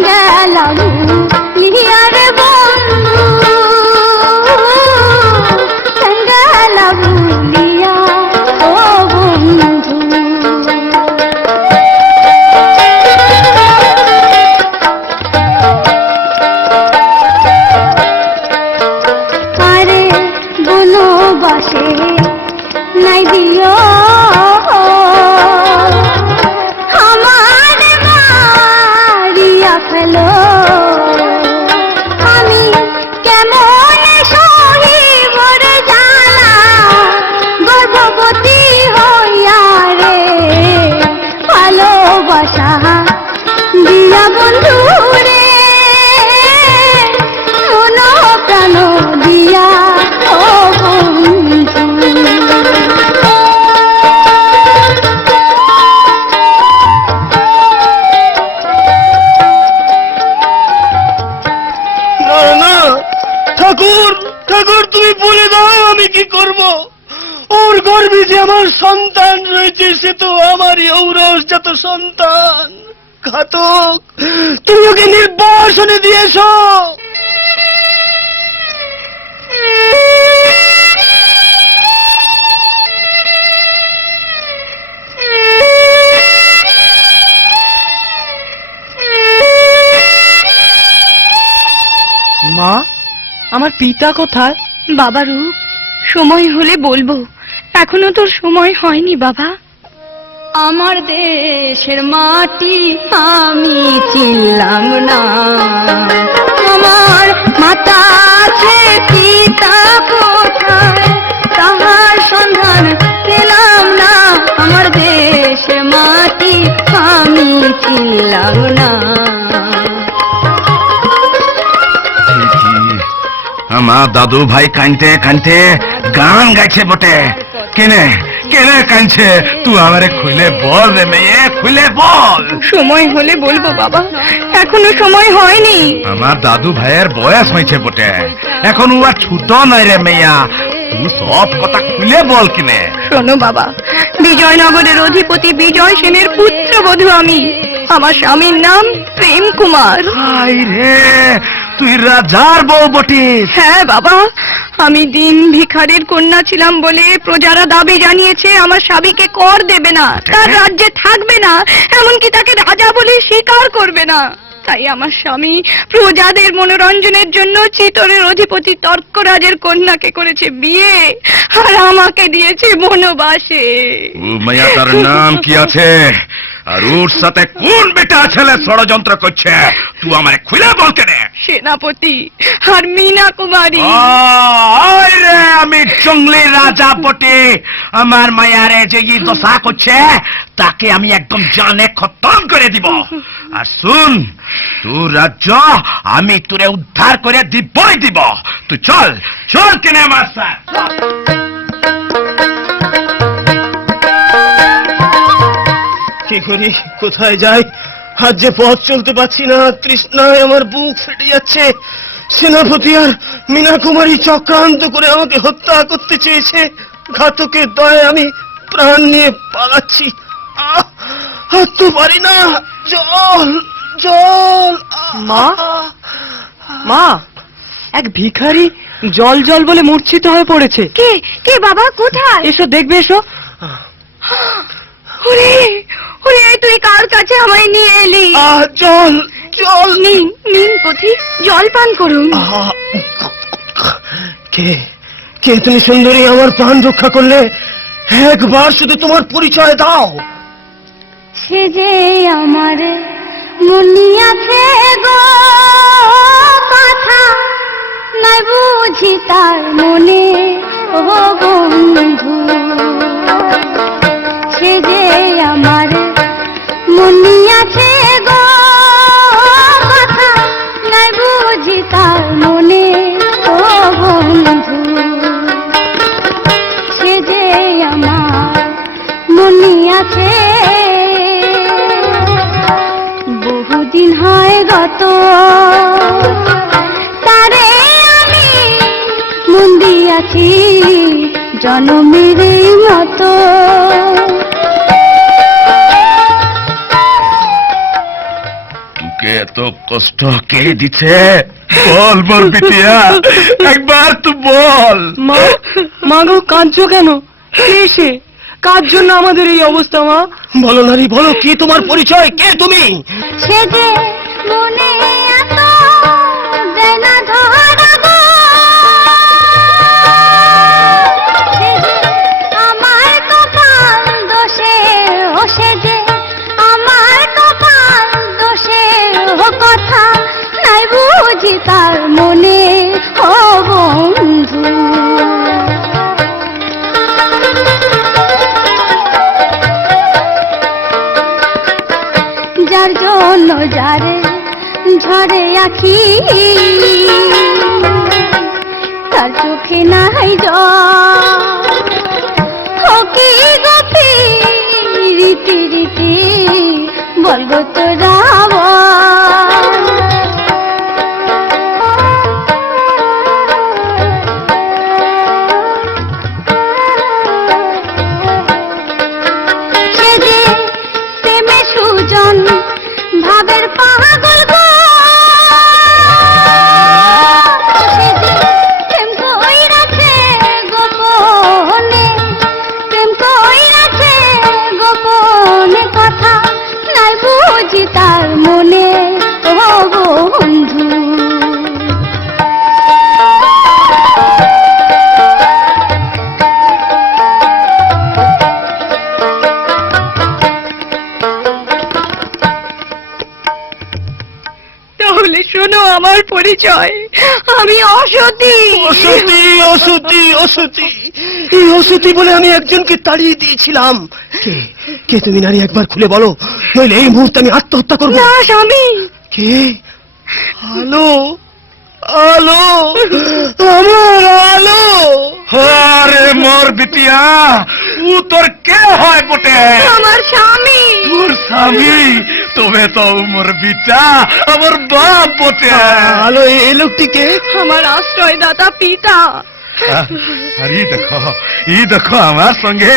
ঠাকুর ঠাকুর, তুমি বলে দাও আমি কি করব? ওর গর্ভে যে আমার সন্তান রয়েছে, সে তো আমারই ঔরসজাত সন্তান। ঘাতক, তুমি ওকে নির্বাসনে দিয়েছো। মা, আমার পিতা কোথায়? বাবা রূপ, সময় হলে বলবো, এখনো তোর সময় হয়নি বাবা। আমার দেশের মাটি আমি চিনলাম না, আমার মাতা আছে পিতা কোথায় তাহার সন্ধান পেলাম না, আমার দেশের মাটি আমি চিনলাম না। আমার দাদু ভাই কানতে কানতে গান গাইছে বটে। কেনে কেনে কানছে? তুই আমারে খুলে বল রে মেয়ে, খুলে বল। সময় হলে বলবো বাবা, এখনো সময় হয়নি। আমার দাদু ভাইয়ের বয়স হয়েছে বটে, এখন ও আর ছুট নাই রে মেয়া। তুই সব কথা খুলে বল কিনে। শোনো বাবা, বিজয়নগরের অধিপতি বিজয় সেনের পুত্রবধূ আমি। আমার স্বামীর নাম প্রেম কুমার। হাই রে, তুই রাজার বউ বটিস। হ্যাঁ বাবা, আমি দিন ভিখারির কন্যা ছিলাম বলে প্রজারা দাবি জানিয়েছে আমার স্বামীকে কর দেবে না, তার রাজ্যে থাকবে না, এমনকি তাকে রাজা বলে স্বীকার করবে না। তাই আমার স্বামী প্রজাদের মনোরঞ্জনের জন্য চিতরের অধিপতি তর্করাজের কন্যাকে করেছে বিয়ে, আর আমাকে দিয়েছে বনবাসে। ও মায়া, তার নাম কি আছে? আর ওর সাথে কোন বেটা ছেলে ষড়যন্ত্র করছে? তুই আমারে খুলে বল কেনে। সেনাপতি আর মীনা কুমারী। আয় রে, আমি জঙ্গলি রাজা বটে। আমার মায়ারে যে এই দশা করছে, তাকে আমি একদম জানে খতম করে দিব। আর শুন, তোর রাজ্য আমি তোরে উদ্ধার করে দিবই দিব। তুই চল চল কেনে আমার সাথে। কি করি, কোথায় যাই? আজ যে পথ চলতে পারছি না, তৃষ্ণায় আমার বুক ফেটে যাচ্ছে। সেনাপতি আর মীনা কুমারী চক্রান্ত করে আমাকে হত্যা করতে চেয়েছে। ঘাতকের দয়ে আমি প্রাণ নিয়ে পালাচ্ছি। আর তো পারি না। জল জল। মা, মা, এক ভিখারি জল জল বলে মূর্ছিত হয়ে পড়েছে। কে কে বাবা, কোথায়? এসো দেখবে, এসো। ওরে ওরে, তুই কার কাছে আমায় নিয়ে এলি? জল জল। নিন নিন পথিক, জল পান করুন। কে কে তুমি সুন্দরী? আমার প্রাণ রক্ষা করলে। একবার শুধু তোমার পরিচয় দাও। সে যে আমার মনি আছে গো কথা, নাই বুঝি তার মনে ও বন্ধু। সে যে আমার মনি আছে গো কথা, নাই বুঝি তার মনে ও বন্ধু। সে যে আমার মনি আছে, বহুদিন হয় গত, তারে আমি মন দিয়াছি জনমের মতো। তোকে এত কষ্ট কে দিছে? বল মোর বিটিয়া, একবার তুই বল। মা, মা গো, কাঁদছো কেন? কে সে? কার জন্য আমাদের এই অবস্থা মা? বলো নারী, বলো, কি তোমার পরিচয়? কে তুমি? সে যে মনে এত দেয় না ধরা গো, সে যে আমার কপাল দোষে, ও সে যে আমার কপাল দোষে, ও কথা নাই বুঝি তার মনে ও বন্ধু। যার জন্য যারে ঝরে আখি, তার চোখে নাই জল। ও কি গোপী রীতি রীতি বলবো তোরা বল। আমার পরিচয়, আমি অসতী। অসতী অসতী অসতী, এই অসতী বলে আমি একজনকে তাড়িয়ে দিয়েছিলাম। কে কে তুমি নারী, একবার খুলে বলো, নইলে এই মুহূর্তে আমি আত্মহত্যা করবো। না স্বামী, কে? আলো, আলো, আমার আলো। আরে মোর বিটিয়া, ও তোর কে হয় বটে? আমার স্বামী। তোর স্বামী? তবে তো মোর বিটা আমার বাপ বটে। আলো, এই লোকটিকে? আমার আশ্রয়দাতা পিতা। আরে ই দেখো আমার সঙ্গে,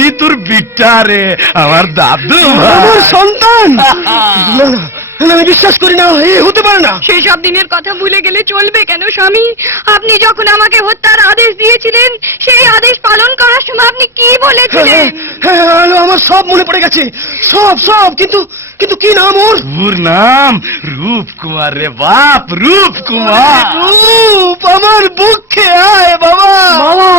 ই তোর বিটা রে, আমার দাদু। আমার সন্তান? না না না, আমি বিশ্বাস করি না, এ হতে পারে না। সেই সব দিনের কথা ভুলে গেলে চলবে কেন স্বামী? আপনি যখন আমাকে হত্যার আদেশ দিয়েছিলেন, সেই আদেশ পালন করার সময় আপনি কি বলেছিলেন? হ্যাঁ, আলো, আমার সব মনে পড়ে গেছে, সব সব। কিন্তু কিন্তু কি নাম ওর? ওর নাম রূপ কুমার রে বাপ, রূপ কুমার। রূপ, আমার বুকে আয় বাবা। বাবা,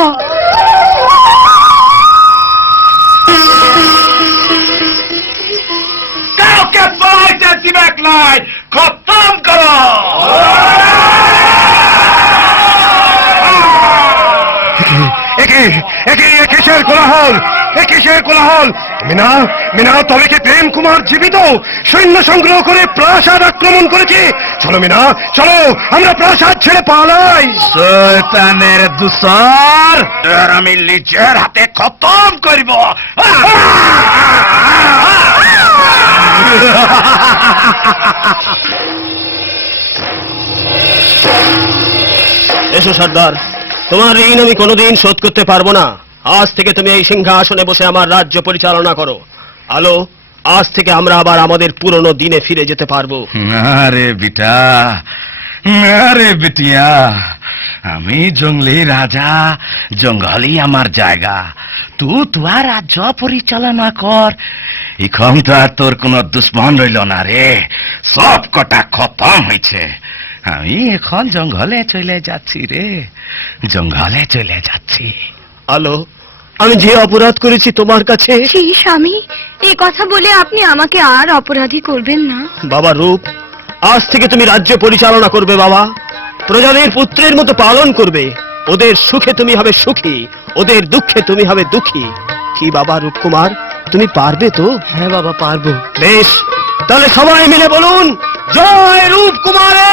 কাউকে পাইতে দিবে নাই, খতম করো। কিসের কোলাহল, কিসের কোলাহল? মিনা, মিনা, তবে কি প্রেম কুমার জীবিত? সৈন্য সংগ্রহ করে প্রাসাদ আক্রমণ করেছে। চলো মিনা, চলো, আমরা প্রাসাদ ছেড়ে পালাই। শয়তানের দুসর, আমি নিজের হাতে খতম করব। এসো সর্দার, তোমার ঋণ আমি কোনোদিন শোধ করতে পারবো না। আজ থেকে তুমি এই সিংহাসনে বসে আমার রাজ্য পরিচালনা করো। আলো, আজ থেকে আমরা আবার আমাদের পুরনো দিনে ফিরে যেতে পারবো। আরে বিটা, আরে বিটিয়া, আমি জঙ্গলি রাজা, জঙ্গলই আমার জায়গা। তোর রাজ্য পরিচালনা কর। এখন তো আর তোর কোন দুশ্মন রইল না রে, সব কটা খতম হয়েছে। আমি এখন জঙ্গলে চলে যাচ্ছি রে, জঙ্গলে চলে যাচ্ছি। আলো, আমি যে অপরাধ করেছি তোমার কাছে। ছি স্বামী, এই কথা বলে আপনি আমাকে আর অপরাধী করবেন না। বাবা রূপ, আজ থেকে তুমি রাজ্য পরিচালনা করবে বাবা। প্রজাদের পুত্রের মতো পালন করবে। ওদের সুখে তুমি হবে সুখী, ওদের দুঃখে তুমি হবে দুঃখী। কি বাবা রূপকুমার, তুমি পারবে তো? হ্যাঁ বাবা, পারবো। বেশ, তাহলে সবাই মিলে বলুন, জয় রূপকুমারের